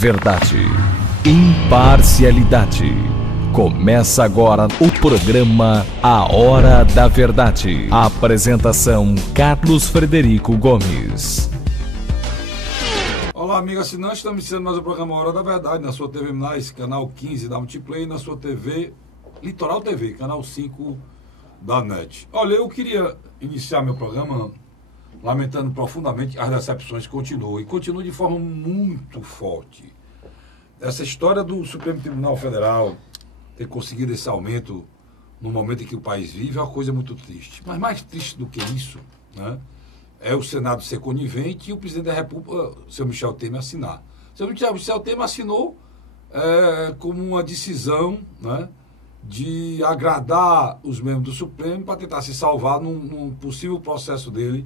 Verdade. Imparcialidade. Começa agora o programa A Hora da Verdade. Apresentação: Carlos Frederico Gomes. Olá, amigo assinante, estamos iniciando mais o programa A Hora da Verdade, na sua TV Minas, canal 15 da Multiplay, na sua TV Litoral TV, canal 5 da NET. Olha, eu queria iniciar meu programa lamentando profundamente as decepções que continuam, e continuam de forma muito forte. Essa história do Supremo Tribunal Federal ter conseguido esse aumento no momento em que o país vive é uma coisa muito triste. Mas mais triste do que isso, né, é o Senado ser conivente e o presidente da República, o senhor Michel Temer, assinar. O senhor Michel Temer assinou como uma decisão, né, de agradar os membros do Supremo para tentar se salvar num possível processo dele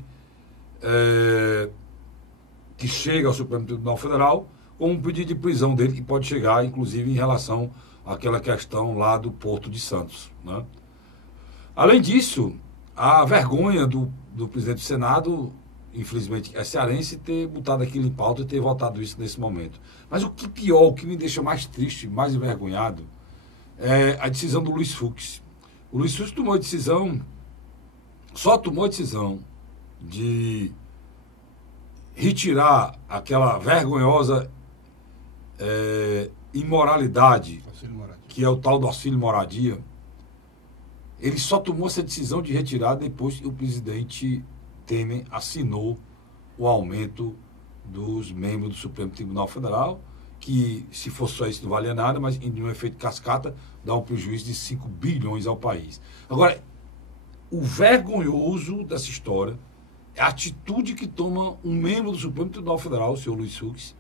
que chega ao Supremo Tribunal Federal com um pedido de prisão dele que pode chegar, inclusive, em relação àquela questão lá do Porto de Santos, né? Além disso, a vergonha do presidente do Senado, infelizmente é cearense, ter botado aquilo em pauta e ter votado isso nesse momento. Mas o que pior, o que me deixa mais triste, mais envergonhado, é a decisão do Luiz Fux. O Luiz Fux só tomou a decisão de retirar aquela vergonhosa imoralidade, que é o tal do auxílio moradia. Ele só tomou essa decisão de retirar depois que o presidente Temer assinou o aumento dos membros do Supremo Tribunal Federal, que, se fosse só isso, não valia nada, mas em um efeito cascata, dá um prejuízo de 5 bilhões ao país. Agora, o vergonhoso dessa história é a atitude que toma um membro do Supremo Tribunal Federal, o senhor Luiz Fux,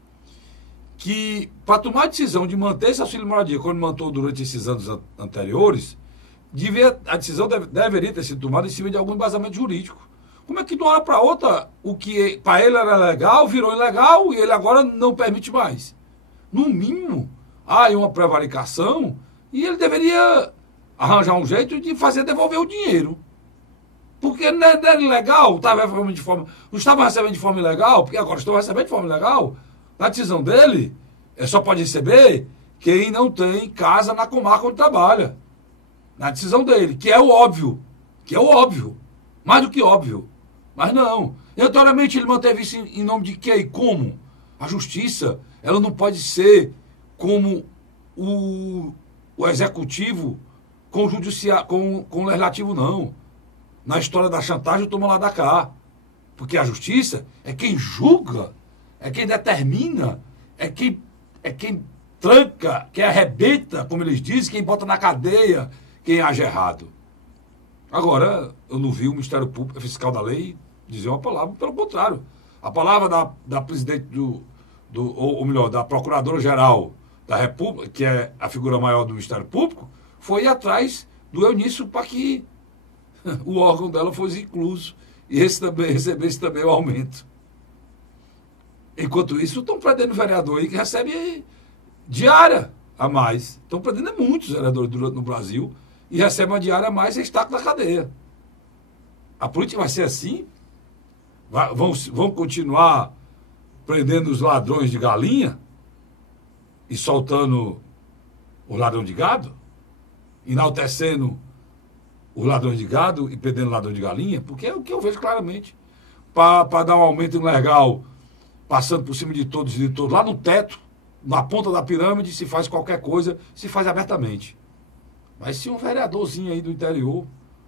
que, para tomar a decisão de manter esse auxílio moradia, quando mantou durante esses anos anteriores, a decisão deveria ter sido tomada em cima de algum embasamento jurídico. Como é que de uma hora para outra, o que para ele era legal, virou ilegal e ele agora não permite mais? No mínimo, há uma prevaricação e ele deveria arranjar um jeito de fazer devolver o dinheiro. Porque não era ilegal, não estava recebendo de forma ilegal, porque agora estão recebendo de forma ilegal. Na decisão dele, só pode receber quem não tem casa na comarca onde trabalha. Na decisão dele, que é o óbvio, mais do que óbvio. Mas não. Notoriamente ele manteve isso em nome de quê e como? A justiça, ela não pode ser como o executivo com o judiciário, com o legislativo, não. Na história da chantagem, toma lá da cá. Porque a justiça é quem julga, é quem determina, é quem tranca, quem arrebenta, como eles dizem, quem bota na cadeia quem age errado. Agora, eu não vi o Ministério Público, fiscal da lei, dizer uma palavra, pelo contrário. A palavra da presidente ou melhor, da Procuradora-Geral da República, que é a figura maior do Ministério Público, foi ir atrás do Eunício para que o órgão dela fosse incluso e recebesse também o aumento. Enquanto isso, estão prendendo vereador aí que recebe diária a mais. Estão prendendo muitos vereadores no Brasil e recebem uma diária a mais e está na cadeia. A política vai ser assim? Vão continuar prendendo os ladrões de galinha e soltando os ladrões de gado? Enaltecendo os ladrões de gado e prendendo ladrões de galinha? Porque é o que eu vejo claramente. Para dar um aumento legal, passando por cima de todos e de todos, lá no teto, na ponta da pirâmide, se faz qualquer coisa, se faz abertamente. Mas se um vereadorzinho aí do interior,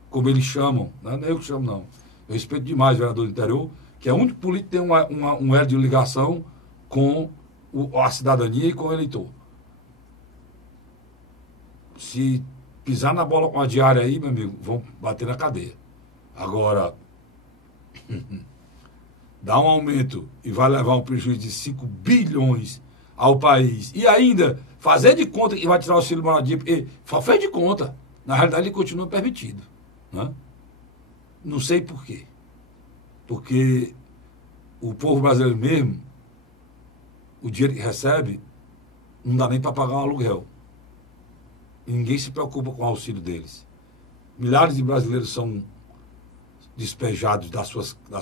como eles chamam, não é eu que chamo, não. Eu respeito demais o vereador do interior, que é o único político que tem um elo de ligação com a cidadania e com o eleitor. Se pisar na bola com a diária aí, meu amigo, vão bater na cadeia. Agora, dá um aumento e vai levar um prejuízo de 5 bilhões ao país. E ainda fazer de conta que vai tirar o auxílio moradia, porque só fez de conta. Na realidade, ele continua permitido, né? Não sei por quê. Porque o povo brasileiro mesmo, o dinheiro que recebe, não dá nem para pagar um aluguel. E ninguém se preocupa com o auxílio deles. Milhares de brasileiros são despejados das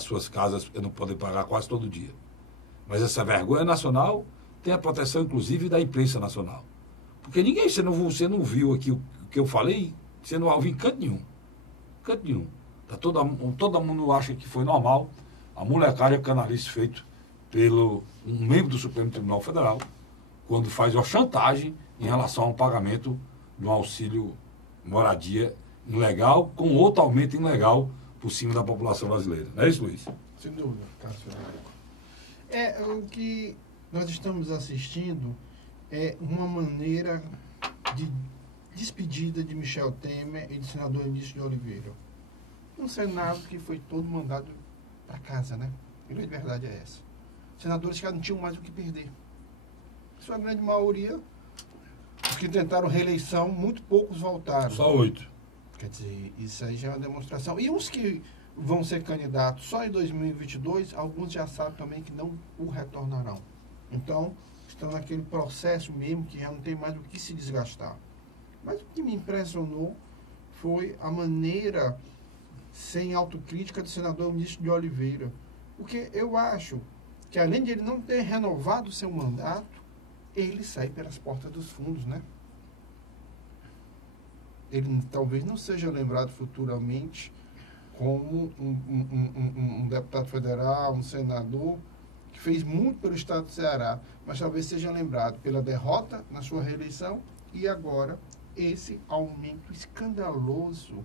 suas casas e não podem pagar quase todo dia. Mas essa vergonha nacional tem a proteção, inclusive, da imprensa nacional. Porque você não viu aqui o que eu falei, você não vai ouvir em canto nenhum. Canto nenhum. Todo mundo acha que foi normal a molecagem canalice feito pelo um membro do Supremo Tribunal Federal, quando faz uma chantagem em relação ao pagamento de um auxílio moradia ilegal, com outro aumento ilegal por cima da população brasileira. Não é isso, Luiz? Sem dúvida, Cássio. O que nós estamos assistindo é uma maneira de despedida de Michel Temer e do senador Eunício de Oliveira. Um Senado que foi todo mandado para casa, né? A grande verdade é essa. Os senadores que não tinham mais o que perder. Sua grande maioria, os que tentaram reeleição, muito poucos voltaram. Só 8. Quer dizer, isso aí já é uma demonstração. E os que vão ser candidatos só em 2022, alguns já sabem também que não o retornarão. Então, estão naquele processo mesmo que já não tem mais o que se desgastar. Mas o que me impressionou foi a maneira sem autocrítica do senador Eunício de Oliveira. Porque eu acho que, além de ele não ter renovado o seu mandato, ele sai pelas portas dos fundos, né? Ele talvez não seja lembrado futuramente como um deputado federal, um senador, que fez muito pelo estado do Ceará, mas talvez seja lembrado pela derrota na sua reeleição e agora esse aumento escandaloso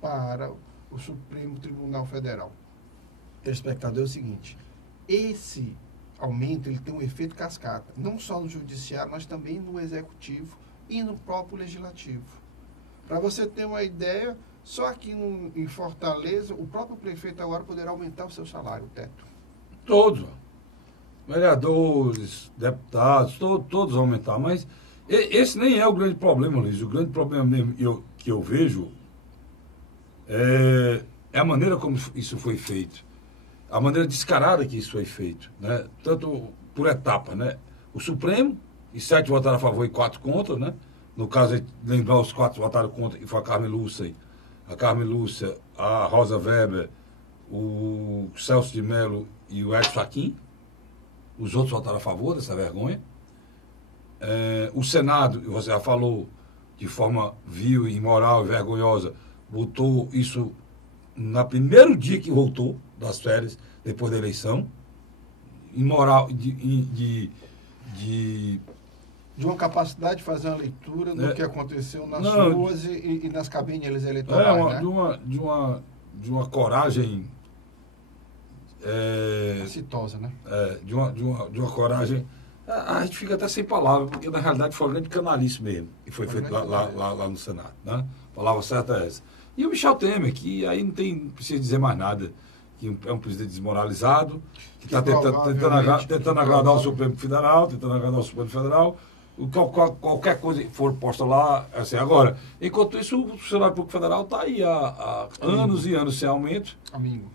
para o Supremo Tribunal Federal. O telespectador é o seguinte: esse aumento ele tem um efeito cascata, não só no judiciário, mas também no executivo e no próprio legislativo. Para você ter uma ideia, só aqui em Fortaleza, o próprio prefeito agora poderá aumentar o seu salário, o teto. Todos. Vereadores, deputados, todos vão aumentar. Mas esse nem é o grande problema, Luiz. O grande problema mesmo que eu vejo é a maneira como isso foi feito. A maneira descarada que isso foi feito. Né? Tanto por etapa, né? O Supremo, e 7 votaram a favor e 4 contra, né? No caso, lembrar os 4 votaram contra, que foi a Carmen Lúcia, a Rosa Weber, o Celso de Mello e o Edson Fachin. Os outros votaram a favor dessa vergonha. O Senado, você já falou, de forma vil, imoral e vergonhosa, votou isso no primeiro dia que voltou das férias, depois da eleição. Imoral, de uma capacidade de fazer uma leitura do que aconteceu nas ruas e nas cabines eleitorais, de uma coragem exitosa, né? De uma coragem. A gente fica até sem palavras, porque na realidade foi um grande canalice mesmo, que foi feito lá no Senado, né? A palavra certa é essa. E o Michel Temer, que aí não precisa dizer mais nada, que é um presidente desmoralizado, que está tentando agradar o Supremo Federal, qualquer coisa que for posta lá, assim. Agora, enquanto isso, o funcionário público federal está aí há anos e anos sem aumento. Amigo.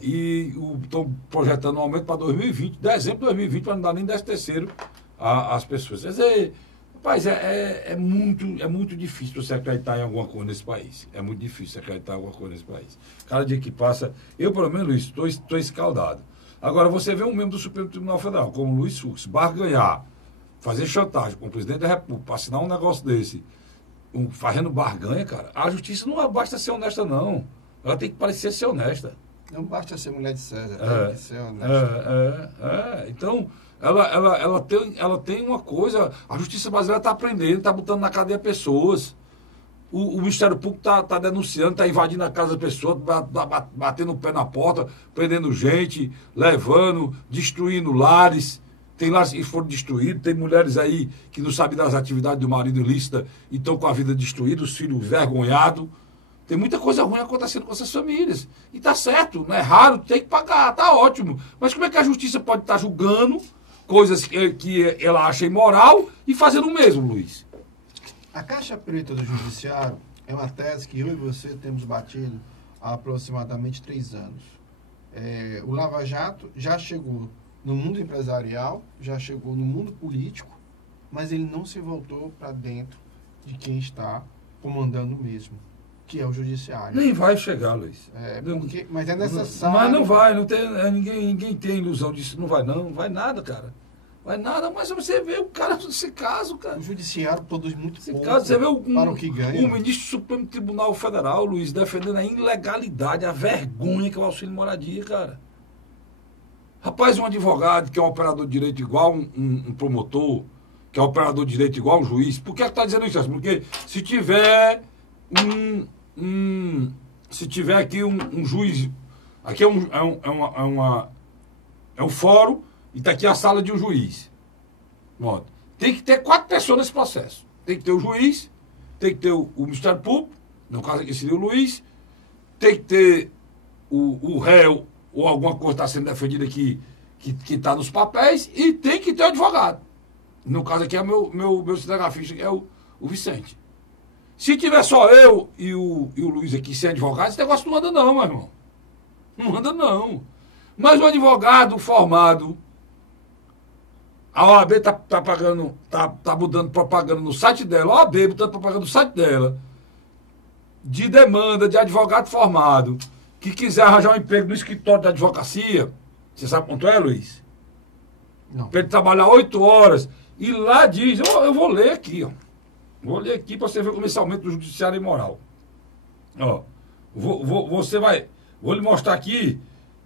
E estão projetando um aumento para 2020, dezembro de 2020, para não dar nem 10º às pessoas. Quer dizer, rapaz, é muito difícil você acreditar em alguma coisa nesse país. É muito difícil acreditar em alguma coisa nesse país. Cada dia que passa, eu, pelo menos, estou escaldado. Agora, você vê um membro do Supremo Tribunal Federal, como Luiz Fux, barganhar, fazer chantagem com o presidente da República para assinar um negócio desse, fazendo barganha, cara. A justiça não basta ser honesta, não. Ela tem que parecer ser honesta. Não basta ser mulher de César, tem que ser honesta. Então, ela tem uma coisa. A justiça brasileira está aprendendo, está botando na cadeia pessoas. O Ministério Público está denunciando, está invadindo a casa das pessoas, batendo o pé na porta, prendendo gente, levando, destruindo lares. Tem lares que foram destruídos, tem mulheres aí que não sabem das atividades do marido ilícita e estão com a vida destruída, os filhos vergonhados. Tem muita coisa ruim acontecendo com essas famílias. E tá certo, não é raro, tem que pagar, tá ótimo. Mas como é que a justiça pode estar julgando coisas que ela acha imoral e fazendo o mesmo, Luiz? A caixa preta do judiciário é uma tese que eu e você temos batido há aproximadamente 3 anos. O Lava Jato já chegou no mundo empresarial, já chegou no mundo político, mas ele não se voltou para dentro de quem está comandando mesmo, que é o judiciário. Nem vai chegar, Luiz. Mas é necessário. Mas não vai, não tem, ninguém tem ilusão disso, não vai nada, cara. Vai nada, mas você vê o cara nesse caso, cara. O judiciário produz muito Esse pouco caso, você vê para o que ganha. o ministro do Supremo Tribunal Federal, Luiz, defendendo a ilegalidade, a vergonha que é o auxílio moradia, cara. Rapaz, um advogado que é um operador de direito igual um promotor, que é um operador de direito igual um juiz, por que está dizendo isso? Porque se tiver se tiver aqui um juiz, aqui é um fórum e está aqui a sala de um juiz. Pronto. Tem que ter 4 pessoas nesse processo. Tem que ter o juiz, tem que ter o Ministério Público, no caso aqui seria o Luiz, tem que ter o réu ou alguma coisa está sendo defendida aqui que está nos papéis e tem que ter o advogado. No caso aqui é meu cinegrafista, que é o Vicente. Se tiver só eu e o Luiz aqui sem advogado, esse negócio não anda não, meu irmão. Não anda não. Mas o advogado formado, a OAB tá pagando, tá mudando propaganda no site dela, a OAB botando propaganda no site dela, de demanda de advogado formado, que quiser arranjar um emprego no escritório da advocacia, você sabe quanto é, Luiz? Não. Para ele trabalhar 8 horas, e lá diz, eu vou ler aqui, ó. Vou ler aqui para você ver como esse aumento do judiciário é imoral. Ó, vou lhe mostrar aqui,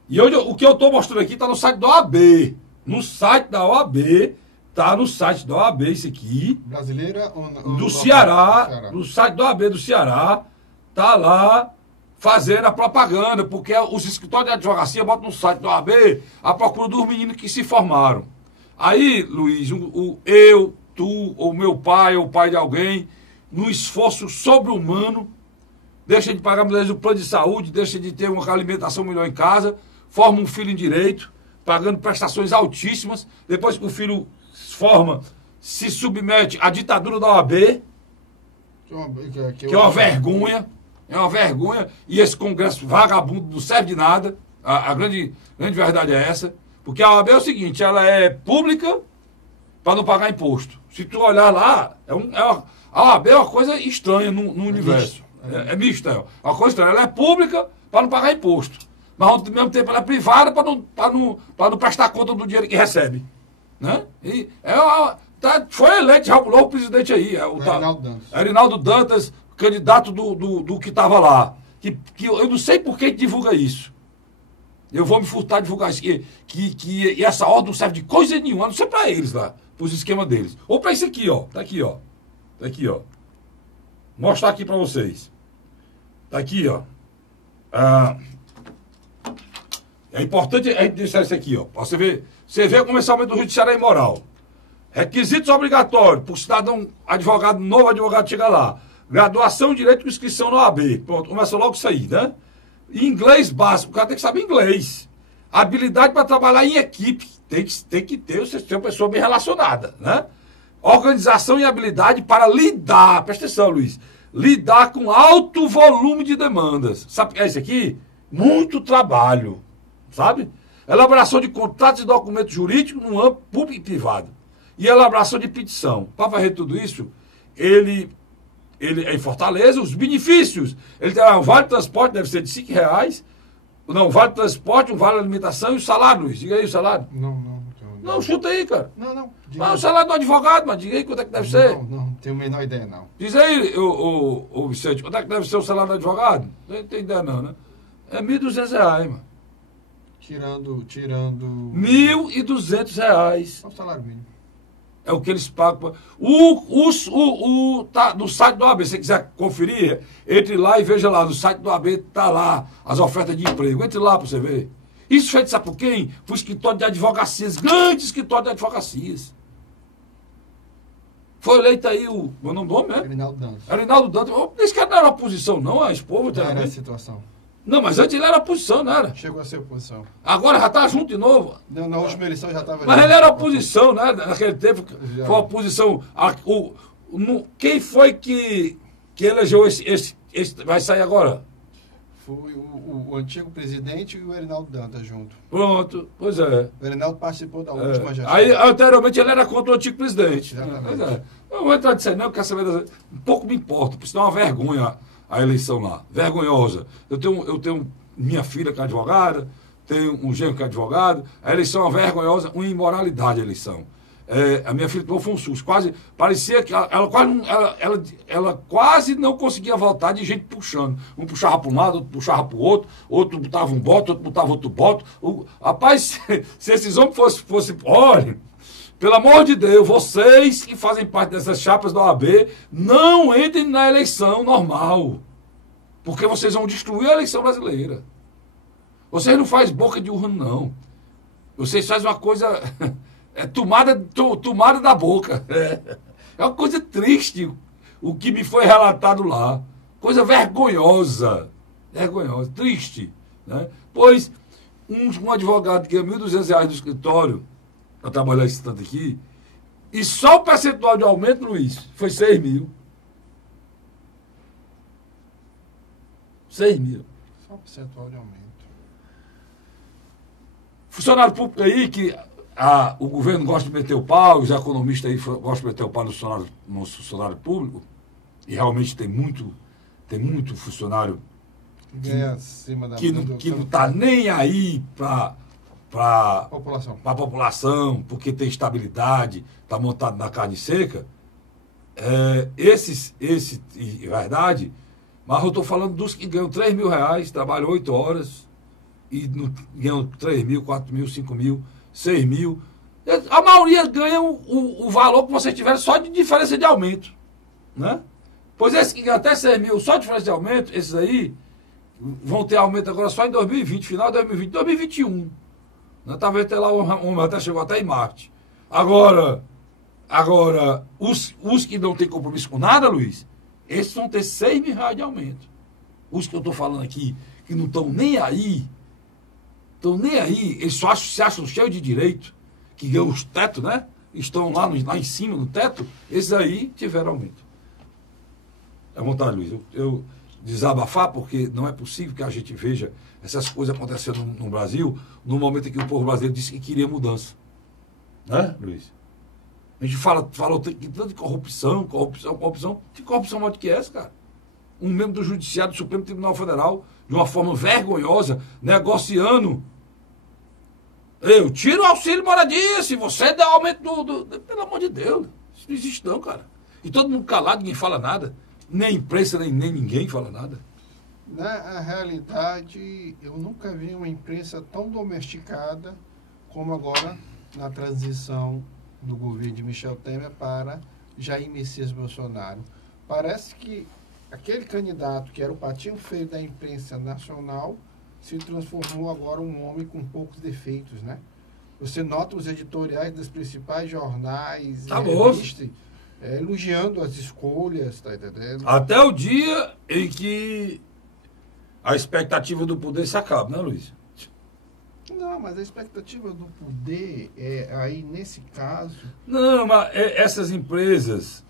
e o que eu estou mostrando aqui está no site da OAB. No site da OAB, tá no site da OAB isso aqui. Brasileira ou do Ceará, no site da OAB do Ceará, tá lá fazendo a propaganda, porque os escritórios de advocacia botam no site da OAB a procura dos meninos que se formaram. Aí, Luiz, eu, tu, ou meu pai, ou o pai de alguém, num esforço sobre-humano, deixa de pagar mulheres do plano de saúde, deixa de ter uma alimentação melhor em casa, forma um filho em direito, pagando prestações altíssimas, depois que o filho forma, se submete à ditadura da OAB, que é uma vergonha, e esse Congresso vagabundo não serve de nada, a grande verdade é essa, porque a OAB é o seguinte, ela é pública para não pagar imposto. Se tu olhar lá, a OAB é uma coisa estranha no universo. É mista, é uma coisa estranha. Ela é pública para não pagar imposto. Mas ao mesmo tempo ela é privada para não prestar conta do dinheiro que recebe. Né? E foi eleito, já pulou o presidente aí. Erinaldo Dantas, candidato do que estava lá. Que eu não sei por que divulga isso. Eu vou me furtar a divulgar isso. Que essa ordem não serve de coisa nenhuma, não sei para eles lá, para os esquemas deles. Ou para isso aqui, ó. Tá aqui, ó. Tá aqui, ó. Mostrar aqui para vocês. Tá aqui, ó. É importante a gente deixar isso aqui, ó. Você vê como esse aumento do judiciário é imoral. Requisitos obrigatórios para o cidadão, advogado, novo advogado chegar lá. Graduação em Direito com inscrição na OAB. Pronto, começa logo isso aí, né? Inglês básico, o cara tem que saber inglês. Habilidade para trabalhar em equipe. Tem que ter uma pessoa bem relacionada, né? Organização e habilidade para lidar, presta atenção, Luiz, lidar com alto volume de demandas. Sabe o que é isso aqui? Muito trabalho, sabe? Elaboração de contratos e documentos jurídicos no âmbito público e privado. E elaboração de petição. Para fazer tudo isso, ele é em Fortaleza, os benefícios. Ele tem um vale de transporte, deve ser de R$5. Não, vale de transporte, um vale de alimentação e o salário, Luiz. Diga aí o salário. Não, chuta aí, cara. Não. O salário do advogado, mas diga aí quanto é que deve ser. Não tenho a menor ideia, não. Diz aí, ô Vicente, quanto é que deve ser o salário do advogado? Não tem ideia não, né? É R$1.200, mano. Tirando... R$1.200. É o salário mínimo. É o que eles pagam. Tá no site do OAB, se você quiser conferir, entre lá e veja lá, no site do OAB tá lá as ofertas de emprego. Entre lá para você ver. Isso feito, sabe por quem? Por escritório de advocacias, grande escritório de advocacias. Foi eleito aí o nome do homem, né? Erinaldo Dantas. Esse cara não era oposição, não, a esposa. Não era a situação. Não, mas antes ele era oposição, não era? Chegou a ser oposição. Agora já está junto de novo. Não, na última eleição já estava... Mas ele era oposição, né? Naquele tempo, foi oposição. Quem foi que elegeu esse vai sair agora? Foi o antigo presidente e o Erinaldo Dantas junto. Pronto, pois é. O Erinaldo participou da última gestão. Aí, anteriormente, ele era contra o antigo presidente. Exatamente. Pois é. Eu não vou entrar nisso aí, não, eu quero saber... Um pouco me importa, porque senão é uma vergonha a eleição lá. Vergonhosa. Eu tenho minha filha que é advogada, tenho um genro que é advogado. A eleição é uma vergonhosa, uma imoralidade a eleição. a minha filha tomou foi um susto. Quase, parecia que ela quase não conseguia voltar de gente puxando. Um puxava para um lado, outro puxava para o outro botava um bote, outro botava outro bote. Rapaz, se esses homens fossem... Olha, pelo amor de Deus, vocês que fazem parte dessas chapas da OAB, não entrem na eleição normal. Porque vocês vão destruir a eleição brasileira. Vocês não fazem boca de urna, não. Vocês fazem uma coisa... tomada da boca. É uma coisa triste o que me foi relatado lá. Coisa vergonhosa. Vergonhosa, triste. Né? Pois um advogado que ganha R$1.200 no escritório para trabalhar esse tanto aqui, e só o percentual de aumento, Luiz, foi 6 mil. 6 mil. Só o percentual de aumento. Funcionário público aí que o governo gosta de meter o pau, os economistas aí gostam de meter o pau no funcionário público, e realmente tem muito funcionário que não está nem aí para a população, porque tem estabilidade, está montado na carne seca. É verdade, mas eu estou falando dos que ganham R$3 mil, trabalham 8 horas e ganham 3 mil, 4 mil, 5 mil, 6 mil. A maioria ganha o valor que vocês tiveram só de diferença de aumento. Né? Pois esses que ganham até 6 mil só de diferença de aumento, esses aí vão ter aumento agora só em 2020, final de 2020, 2021. Né? Talvez até lá o homem até chegou até em Marte. Agora os que não têm compromisso com nada, Luiz, esses vão ter R$6 mil de aumento. Os que eu estou falando aqui, que não estão nem aí, eles só se acham cheios de direito, que ganham os tetos, né? Estão lá em cima, no teto, esses aí tiveram aumento. É vontade, Luiz, eu desabafar, porque não é possível que a gente veja essas coisas acontecendo no Brasil, no momento em que o povo brasileiro disse que queria mudança. Né, Luiz? A gente falou tanto de corrupção. Que corrupção maior do que essa, cara? Um membro do Judiciário do Supremo Tribunal Federal, de uma forma vergonhosa, negociando. Eu tiro o auxílio moradia, se você der aumento Pelo amor de Deus, isso não existe não, cara. E todo mundo calado, ninguém fala nada. Nem a imprensa, nem ninguém fala nada. Na realidade, eu nunca vi uma imprensa tão domesticada como agora na transição do governo de Michel Temer para Jair Messias Bolsonaro. Parece que aquele candidato que era o patinho feio da imprensa nacional se transformou agora um homem com poucos defeitos, né? Você nota os editoriais dos principais jornais, revistas, elogiando as escolhas, tá entendendo? Até o dia em que a expectativa do poder se acaba, né, Luiz? Não, mas a expectativa do poder, aí nesse caso... Não, mas essas empresas...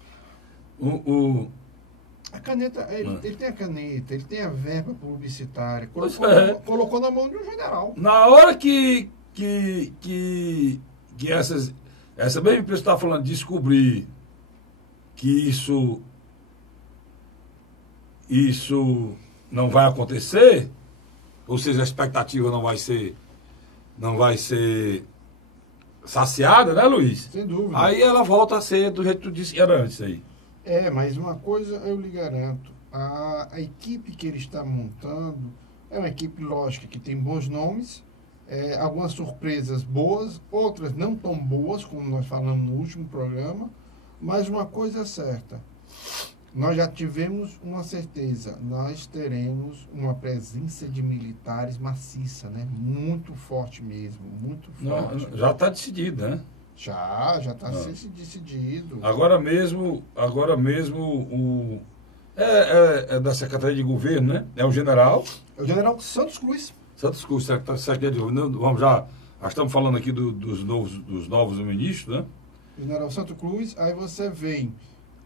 A caneta, ele tem a caneta, ele tem a verba publicitária, colocou na mão de um general. Na hora que essa mesma empresa está falando de descobrir que isso não vai acontecer, ou seja, a expectativa não vai ser saciada, né, Luiz? Sem dúvida. Aí ela volta a ser do jeito que tu disse que era antes aí. Mas uma coisa eu lhe garanto, a equipe que ele está montando é uma equipe lógica que tem bons nomes, algumas surpresas boas, outras não tão boas, como nós falamos no último programa, mas uma coisa é certa, nós já tivemos uma certeza, nós teremos uma presença de militares maciça, né? Muito forte mesmo, muito forte. Já está decidido, né? Já está decidido. Agora mesmo da Secretaria de Governo, né? É o general. É o general Santos Cruz. Santos Cruz, Secretaria de Governo. Vamos já estamos falando aqui dos novos ministros, né? General Santos Cruz, aí você vem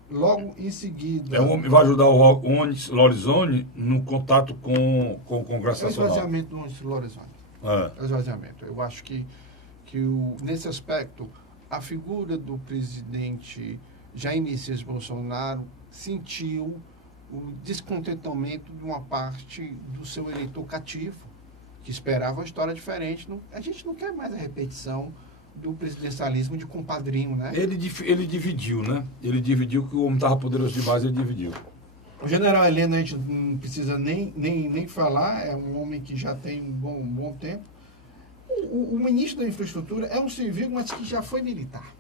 logo em seguida. Vai ajudar o Onyx Lorenzoni no contato com o Congresso Nacional. É o esvaziamento do Onyx Lorenzoni. É o esvaziamento. Eu acho que nesse aspecto, a figura do presidente Jair Messias Bolsonaro sentiu o descontentamento de uma parte do seu eleitor cativo, que esperava uma história diferente. A gente não quer mais a repetição do presidencialismo de compadrinho, né? Ele dividiu, né? Ele dividiu, que o homem estava poderoso demais, ele dividiu. O general Heleno, a gente não precisa nem falar, é um homem que já tem um bom tempo. O ministro da Infraestrutura é um civil, mas que já foi militar.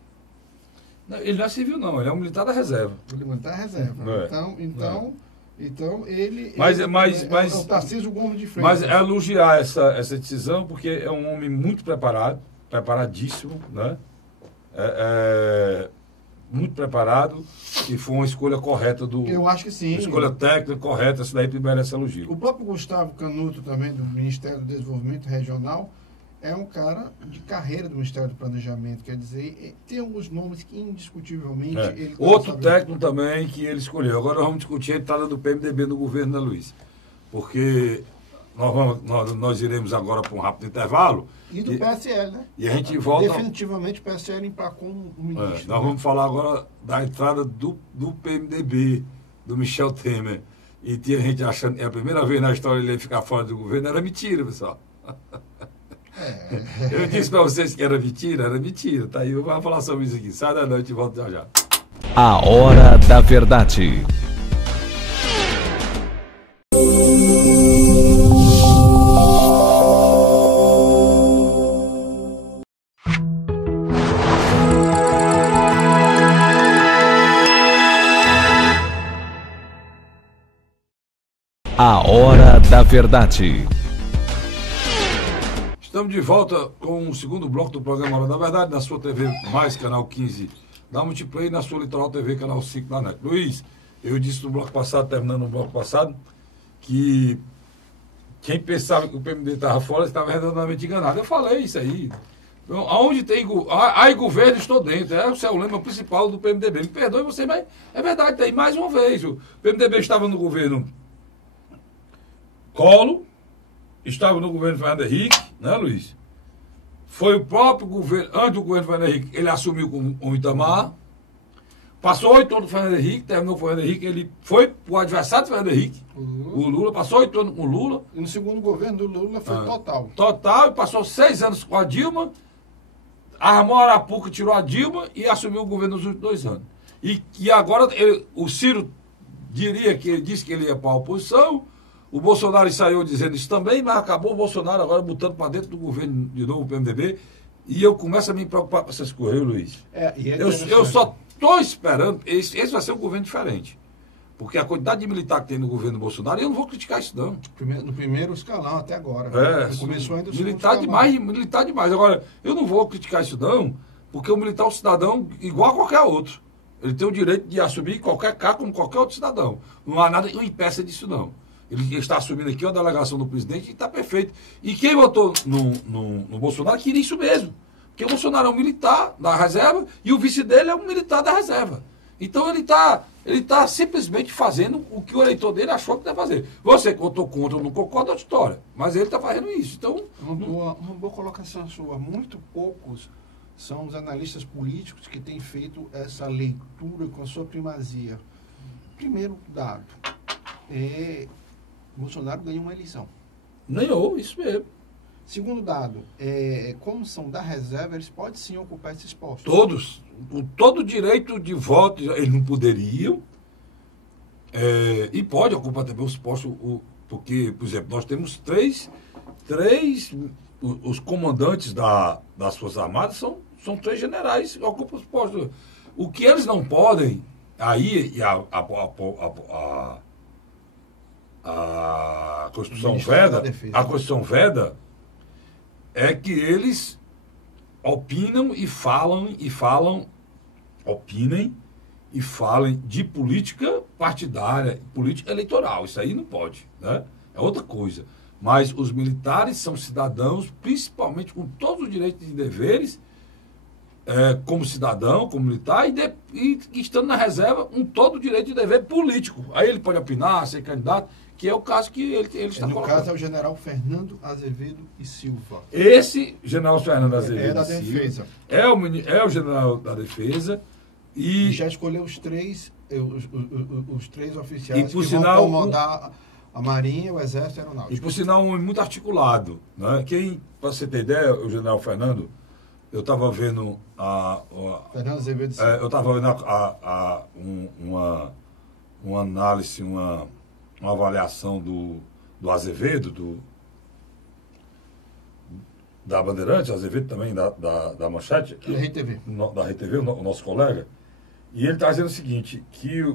Não, ele não é civil, não, ele é um militar da reserva. Ele é militar da reserva. É. Então ele Mas é o Tarcísio Gomes de Freitas. Mas é elogiar essa decisão, porque é um homem muito preparado, preparadíssimo, né? Muito preparado, e foi uma escolha correta Eu acho que sim. Uma escolha técnica correta, isso daí merece elogio. O próprio Gustavo Canuto, também, do Ministério do Desenvolvimento Regional, é um cara de carreira do Ministério do Planejamento. Quer dizer, tem alguns nomes que indiscutivelmente... Ele Outro técnico também que ele escolheu. Agora nós vamos discutir a entrada do PMDB no governo, né, Luiz? Porque nós iremos agora para um rápido intervalo. E do PSL, né? E a gente volta... Definitivamente o PSL emplacou um ministro. Nós vamos falar agora da entrada do PMDB, do Michel Temer. E tinha gente achando que é a primeira vez na história ele ia ficar fora do governo. Era mentira, pessoal. Eu disse para vocês que era mentira, tá aí, vamos falar sobre isso aqui. Sai da noite e volta já já. A Hora da Verdade. A Hora da Verdade. Estamos de volta com o segundo bloco do programa Hora da Verdade, na sua TV Mais, canal 15 da Multiplay, e na sua Litoral TV, canal 5 da NET. Luiz, eu disse no bloco passado, terminando no bloco passado, que quem pensava que o PMDB estava fora estava redondamente enganado. Eu falei isso aí. Então, aonde tem governo, estou dentro. Esse é o lema principal do PMDB. Me perdoe você, mas é verdade, tem mais uma vez. O PMDB estava no governo Collor, estava no governo Fernando Henrique, né, Luiz? Foi o próprio governo, antes do governo Fernando Henrique, ele assumiu com o Itamar, passou 8 anos com o Fernando Henrique, terminou com o Fernando Henrique, ele foi o adversário do Fernando Henrique, o Lula, passou 8 anos com o Lula. E no segundo governo do Lula foi total. Total, e passou 6 anos com a Dilma, armou a Arapuca, tirou a Dilma e assumiu o governo nos últimos 2 anos. E agora o Ciro disse que ele ia para a oposição. O Bolsonaro saiu dizendo isso também, mas acabou o Bolsonaro agora botando para dentro do governo de novo o PMDB. E eu começo a me preocupar com essas coisas, Luiz. Eu só estou esperando. Esse vai ser um governo diferente. Porque a quantidade de militar que tem no governo Bolsonaro, eu não vou criticar isso, não. No primeiro escalão até agora. Começou ainda militar demais. Agora, eu não vou criticar isso, não, porque o militar é um cidadão igual a qualquer outro. Ele tem o direito de assumir qualquer cargo como qualquer outro cidadão. Não há nada que o impeça disso, não. Ele está assumindo aqui uma delegação do presidente e está perfeito. E quem votou no Bolsonaro queria isso mesmo. Porque o Bolsonaro é um militar da reserva e o vice dele é um militar da reserva. Então ele tá simplesmente fazendo o que o eleitor dele achou que deve fazer. Você que votou contra ou não concorda é outra história. Mas ele está fazendo isso. Então, uma boa colocação sua. Muito poucos são os analistas políticos que têm feito essa leitura com a sua primazia. Primeiro dado. Bolsonaro ganhou uma eleição. Ganhou, isso mesmo. Segundo dado, como são da reserva, eles podem sim ocupar esses postos. Todos. Com todo o direito de voto, eles não poderiam. E pode ocupar também os postos, porque, por exemplo, nós temos três os comandantes das Forças Armadas são 3 generais que ocupam os postos. O que eles não podem, aí a Constituição veda é que eles opinam e opinem e falem de política partidária, política eleitoral. Isso aí não pode, né? É outra coisa. Mas os militares são cidadãos, principalmente com todos os direitos e deveres, como cidadão, como militar, e estando na reserva, todo o direito e dever político. Aí ele pode opinar, ser candidato, que é o caso que ele está colocando. No caso é o general Fernando Azevedo e Silva. Esse general Fernando Azevedo da Defesa. É o general da Defesa. E já escolheu os três oficiais que vão comandar a Marinha, o Exército e a Aeronáutica. E por sinal, um homem muito articulado. Né? Para você ter ideia, o general Fernando, eu estava vendo Fernando Azevedo. eu estava vendo uma análise, uma avaliação do Azevedo, da Bandeirantes, Azevedo também da Manchete, Da RTV. Da RTV, o nosso colega, e ele está dizendo o seguinte, que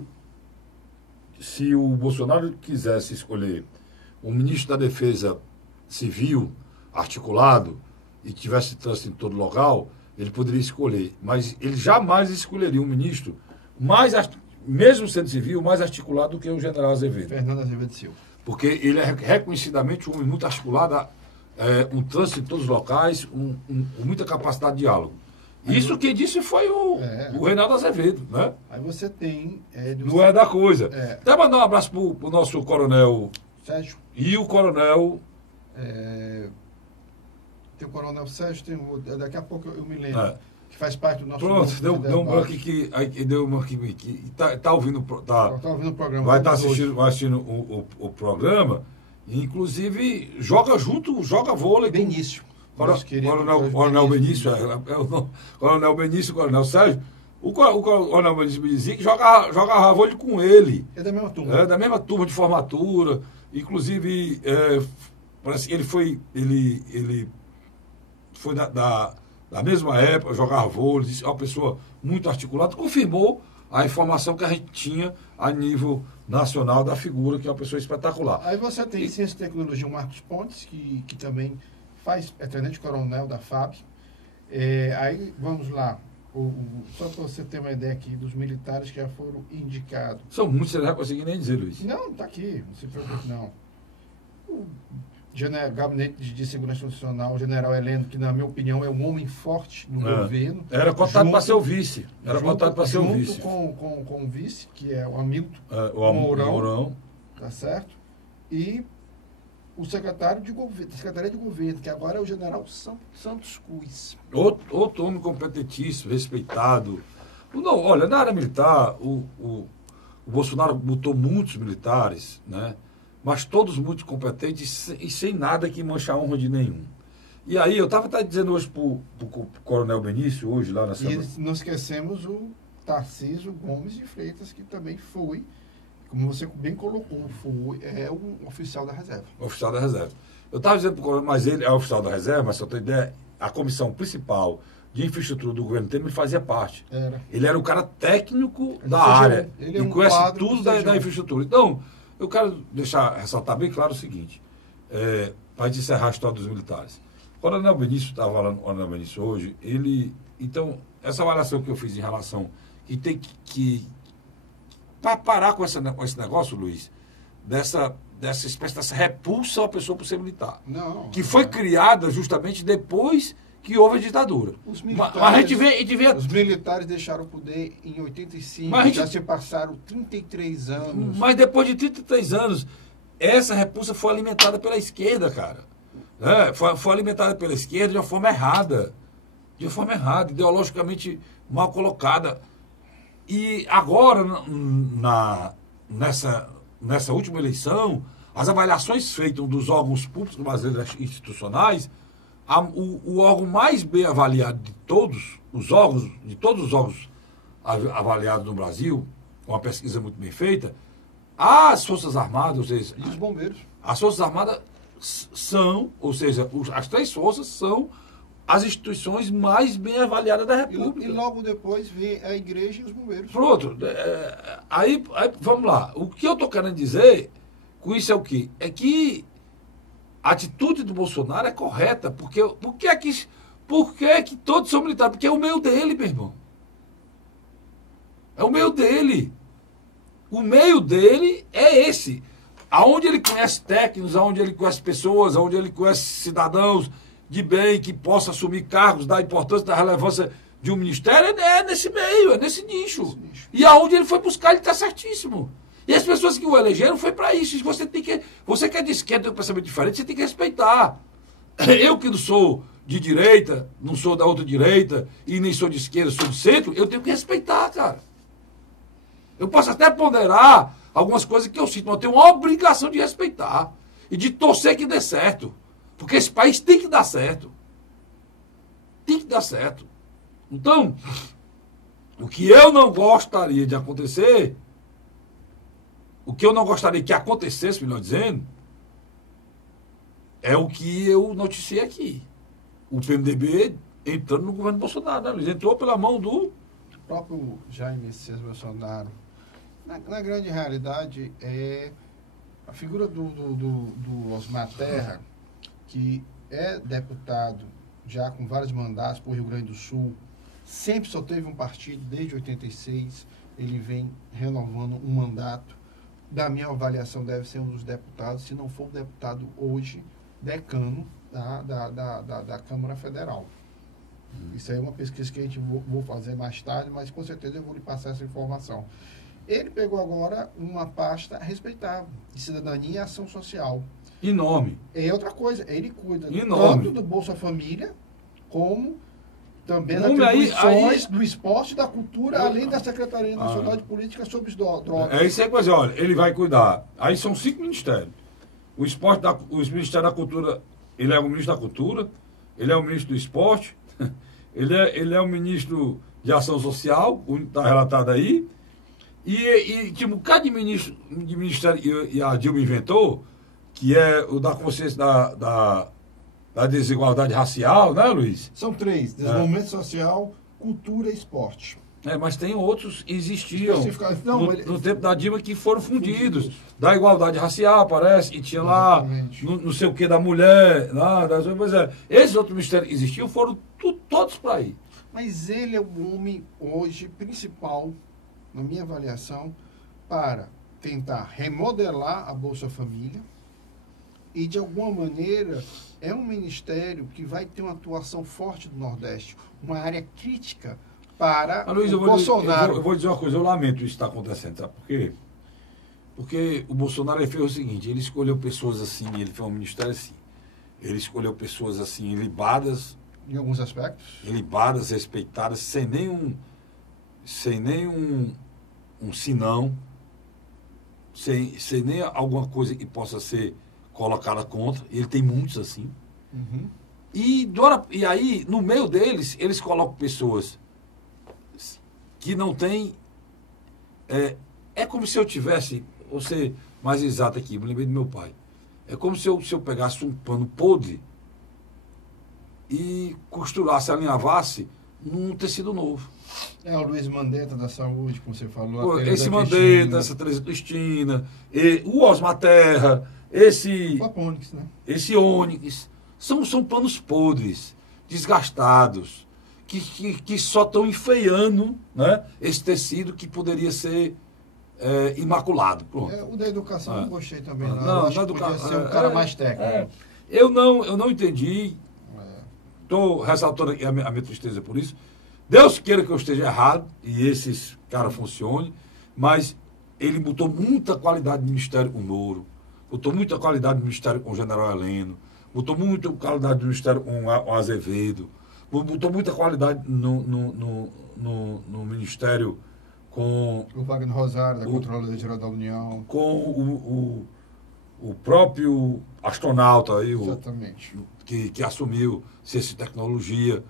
se o Bolsonaro quisesse escolher um ministro da Defesa Civil articulado e tivesse trânsito em todo local, ele poderia escolher, mas ele jamais escolheria um ministro mesmo sendo civil, mais articulado do que o general Azevedo. Fernando Azevedo Silva. Porque ele é reconhecidamente um homem muito articulado, um trânsito em todos os locais, com muita capacidade de diálogo. Isso quem disse foi o Reinaldo Azevedo, né? Aí você tem... Não é da coisa. É. Até mandar um abraço pro nosso coronel Sérgio. e o coronel... Tem o coronel Sérgio, tem daqui a pouco eu me lembro. É. Que faz parte do nosso... Pronto, deu um branco aqui, deu uma aqui, tá ouvindo... Tá ouvindo o programa. Vai estar assistindo o programa, e inclusive joga junto, joga vôlei. Benício. Coronel Benício, Coronel Benício, Coronel Sérgio. O Coronel Benício me dizia que joga vôlei com ele. É da mesma turma. É da mesma turma de formatura. Inclusive, parece que ele foi da mesma época, jogava vôlei, é uma pessoa muito articulada, confirmou a informação que a gente tinha a nível nacional da figura, que é uma pessoa espetacular. Aí você tem Ciência e Tecnologia, o Marcos Pontes, que também é tenente-coronel da FAB. Aí, vamos lá, só para você ter uma ideia aqui dos militares que já foram indicados. São muitos, você não vai conseguir nem dizer, Luiz. Não, está aqui, não se preocupe, não. O Gabinete de Segurança Nacional, o general Heleno, que na minha opinião é um homem forte no governo. Era cotado para ser o vice. Junto com o vice, que é o Hamilton Mourão, tá certo? E o secretário de governo, Secretaria de Governo, que agora é o general Santos Cruz. Outro homem competentíssimo, respeitado. Não, olha, na área militar, o Bolsonaro botou muitos militares, né? Mas todos muito competentes e sem nada que manche a honra de nenhum. E aí, eu estava dizendo hoje para o coronel Benício, hoje lá nessa... E não esquecemos o Tarcísio Gomes de Freitas, que também foi, como você bem colocou, é um oficial da reserva. Oficial da reserva. Eu estava dizendo para o coronel, mas ele é oficial da reserva, mas só tem ideia, a comissão principal de infraestrutura do governo Temer fazia parte. Ele era o cara técnico da área. Ele e conhece tudo da infraestrutura. Então... Eu quero ressaltar bem claro o seguinte, para encerrar a história dos militares. O coronel Benício, estava falando, o coronel Benício hoje, então, essa avaliação que eu fiz em relação, que tem que para parar com esse negócio, Luiz, dessa espécie, dessa repulsa à pessoa por ser militar. Não. Que foi criada justamente depois que houve a ditadura. Os militares, mas a gente vê... Os militares deixaram o poder em 85, já se passaram 33 anos. Mas depois de 33 anos, essa repulsa foi alimentada pela esquerda, cara. Foi alimentada pela esquerda de uma forma errada. De uma forma errada, ideologicamente mal colocada. E agora, nessa última eleição, as avaliações feitas dos órgãos públicos brasileiros institucionais, o órgão mais bem avaliado de todos os órgãos avaliados no Brasil, com uma pesquisa muito bem feita, as Forças Armadas, ou seja... E os bombeiros. As Forças Armadas são, ou seja, as três forças são as instituições mais bem avaliadas da República. E logo depois vem a igreja e os bombeiros. Pronto. Aí vamos lá. O que eu estou querendo dizer com isso é o quê? É que a atitude do Bolsonaro é correta. Por que todos são militares? Porque é o meio dele, meu irmão. É o meio dele. O meio dele é esse. Aonde ele conhece técnicos, aonde ele conhece pessoas, aonde ele conhece cidadãos de bem, que possam assumir cargos, da importância, da relevância de um ministério, é nesse meio, é nesse nicho. E aonde ele foi buscar, ele está certíssimo. E as pessoas que o elegeram foi para isso. Você que é de esquerda, tem um pensamento diferente, você tem que respeitar. Eu que não sou de direita, não sou da outra direita, e nem sou de esquerda, sou de centro, eu tenho que respeitar, cara. Eu posso até ponderar algumas coisas que eu sinto, mas eu tenho uma obrigação de respeitar. E de torcer que dê certo. Porque esse país tem que dar certo. tem que dar certo. Então, o que eu não gostaria de acontecer, o que eu não gostaria que acontecesse, melhor dizendo, é o que eu noticiei aqui. O PMDB entrando no governo Bolsonaro, né? Ele entrou pela mão do próprio Jair Messias Bolsonaro. Na grande realidade, é a figura do Osmar Terra, que é deputado já com vários mandatos por Rio Grande do Sul, sempre só teve um partido desde 86, ele vem renovando um mandato. Da minha avaliação, deve ser um dos deputados, se não for o deputado hoje, decano da Câmara Federal. Isso aí é uma pesquisa que a gente vou fazer mais tarde, mas com certeza eu vou lhe passar essa informação. Ele pegou agora uma pasta respeitável, de cidadania e ação social. enorme. É outra coisa, ele cuida Enorme. tanto do Bolsa Família, como também das Homem, atribuições do esporte e da cultura, além da Secretaria Nacional de Política sobre as Drogas. É isso aí, coisa, olha, ele vai cuidar. Aí são 5 ministérios. O Ministério da Cultura, ele é o ministro da Cultura, ele é o ministro do Esporte, ele é o ministro de Ação Social, está relatado aí, e tipo, um bocado de ministério, e a Dilma inventou, que é o da consciência da desigualdade racial, né, Luiz? São 3, desenvolvimento social, cultura e esporte. Mas tem outros que existiam Não, no tempo da Dilma que foram fundidos. Da igualdade racial, parece, e tinha lá, não sei o que, da mulher, pois é. Esses outros ministérios que existiam foram todos para aí. Mas ele é o homem hoje principal, na minha avaliação, para tentar remodelar a Bolsa Família e, de alguma maneira, é um ministério que vai ter uma atuação forte do Nordeste, uma área crítica para Luiz, o Bolsonaro. Eu vou dizer uma coisa, eu lamento isso estar acontecendo, sabe por quê? Porque o Bolsonaro ele fez o seguinte, ele escolheu pessoas assim, ele fez um ministério assim, ele escolheu pessoas assim, ilibadas, em alguns aspectos, ilibadas, respeitadas, sem nenhum senão, sem nem alguma coisa que possa ser colocada contra, ele tem muitos assim. Uhum. E aí, no meio deles, eles colocam pessoas que não têm... É como se eu tivesse, vou ser mais exato aqui, me lembrei do meu pai. É como se eu pegasse um pano podre e costurasse, alinhavasse num tecido novo. É o Luiz Mandetta da Saúde, como você falou. Esse Mandetta, essa Teresa Cristina, o Osmar Terra, esse Onyx, são panos podres, desgastados, que só estão enfeiando, né, esse tecido que poderia ser imaculado. Pronto. O da educação eu gostei também. Não, acho que podia ser um cara mais técnico. Eu não entendi. Estou ressaltando aqui a minha tristeza por isso. Deus queira que eu esteja errado e esses caras funcionem, mas ele botou muita qualidade no Ministério com o Moro, botou muita qualidade no Ministério com o General Heleno, botou muita qualidade no Ministério com o Azevedo, botou muita qualidade no Ministério com... O Wagner Rosário, da Controladoria Geral da União. Com o próprio astronauta aí, exatamente. Que assumiu Ciência e Tecnologia,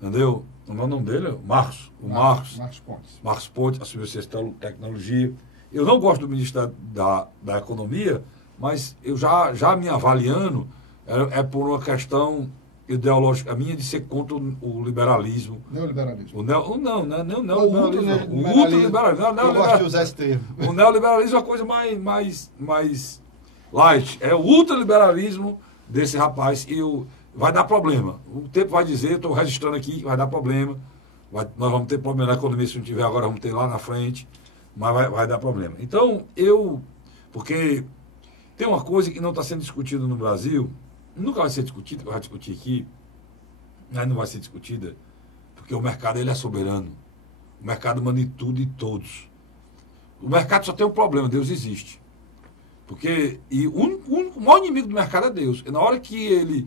entendeu? O nome dele é Marcos Pontes. Marcos Pontes assumiu Ciência e Tecnologia. Eu não gosto do Ministério da Economia, mas eu já me avaliando, é por uma questão ideológica minha de ser contra o liberalismo. Neoliberalismo. O ultraliberalismo. Eu gosto de usar esse termo. O neoliberalismo é uma coisa mais light. É o ultraliberalismo desse rapaz e vai dar problema. O tempo vai dizer, estou registrando aqui, vai dar problema. Nós vamos ter problema na economia, se não tiver agora, vamos ter lá na frente, mas vai dar problema. Então, porque tem uma coisa que não está sendo discutida no Brasil, nunca vai ser discutida, eu vou discutir aqui, mas não vai ser discutida, porque o mercado ele é soberano. O mercado manda em tudo e todos. O mercado só tem um problema, Deus existe. O maior inimigo do mercado é Deus. E na hora que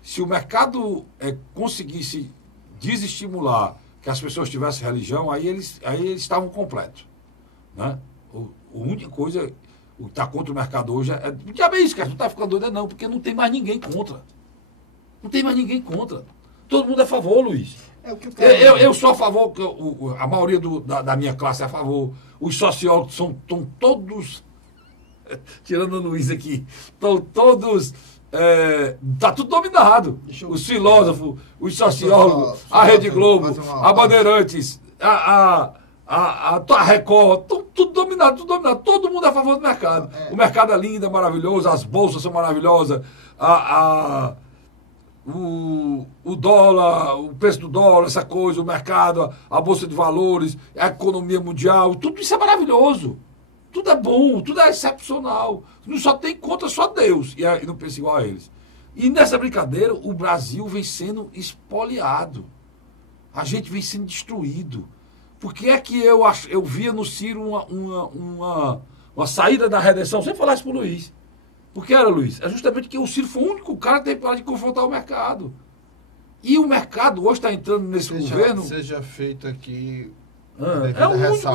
se o mercado conseguisse desestimular que as pessoas tivessem religião, aí eles estavam completos. Né? A única coisa, o que está contra o mercado hoje é isso, cara, não está ficando doido, não, porque não tem mais ninguém contra. Não tem mais ninguém contra. Todo mundo é a favor, Luiz. É o que Eu sou a favor, a maioria da minha classe é a favor. Os sociólogos estão todos, tirando o Luiz aqui, estão todos, está tudo dominado. Os filósofos, os sociólogos, a Rede Globo, a Bandeirantes, a Record, tudo dominado, tudo dominado. Todo mundo é a favor do mercado. O mercado é lindo, é maravilhoso, as bolsas são maravilhosas, o dólar, o preço do dólar, essa coisa, o mercado, a bolsa de valores, a economia mundial, tudo isso é maravilhoso. Tudo é bom, tudo é excepcional. Não só tem conta, só Deus. E não pensa igual a eles. E nessa brincadeira, o Brasil vem sendo espoliado. A gente vem sendo destruído. Por que é que eu via no Ciro uma saída da redenção, sem falar isso pro Luiz? Por que era, Luiz? É justamente que o Ciro foi o único cara que teve para de confrontar o mercado. E o mercado hoje está entrando nesse governo... Seja feito aqui... É o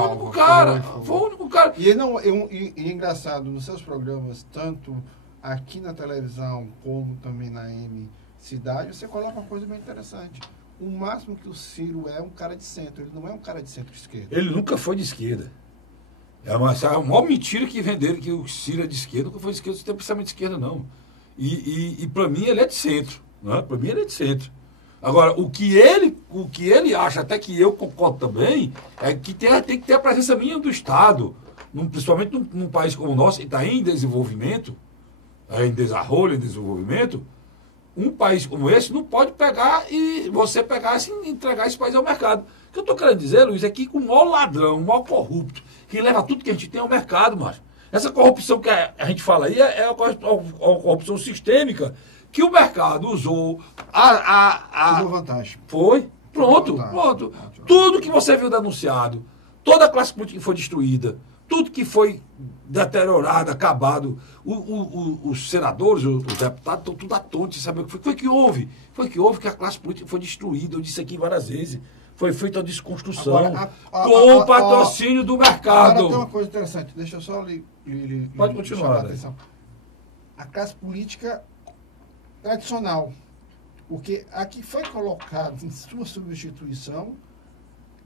único cara. Foi o único cara. E é engraçado, nos seus programas, tanto aqui na televisão como também na M Cidade, você coloca uma coisa bem interessante. O máximo que o Ciro é um cara de centro. Ele não é um cara de centro-esquerda. Ele nunca foi de esquerda. É a maior mentira que venderam que o Ciro é de esquerda. Nunca foi de esquerda, não tem precisamente de esquerda, não. E para mim ele é de centro. Né? Para mim ele é de centro. Agora, o que ele acha, até que eu concordo também, é que tem que ter a presença minha do Estado, principalmente num país como o nosso, que está em desenvolvimento, em desarrollo, em desenvolvimento. Um país como esse não pode pegar e você pegar e entregar esse país ao mercado. O que eu estou querendo dizer, Luiz, é que o maior ladrão, o maior corrupto, que leva tudo que a gente tem ao mercado, macho. Essa corrupção que a gente fala aí é uma corrupção sistêmica, que o mercado usou Tirou vantagem. Foi. Pronto. Tudo que você viu denunciado, toda a classe política que foi destruída, tudo que foi deteriorado, acabado, os senadores, os deputados estão tudo atontos, sabe o que foi que houve? Foi que houve que a classe política foi destruída, eu disse aqui várias vezes. Foi feita a desconstrução com o patrocínio do mercado. Agora tem uma coisa interessante, deixa eu só Pode continuar. Atenção. A classe política tradicional, porque a que foi colocada em sua substituição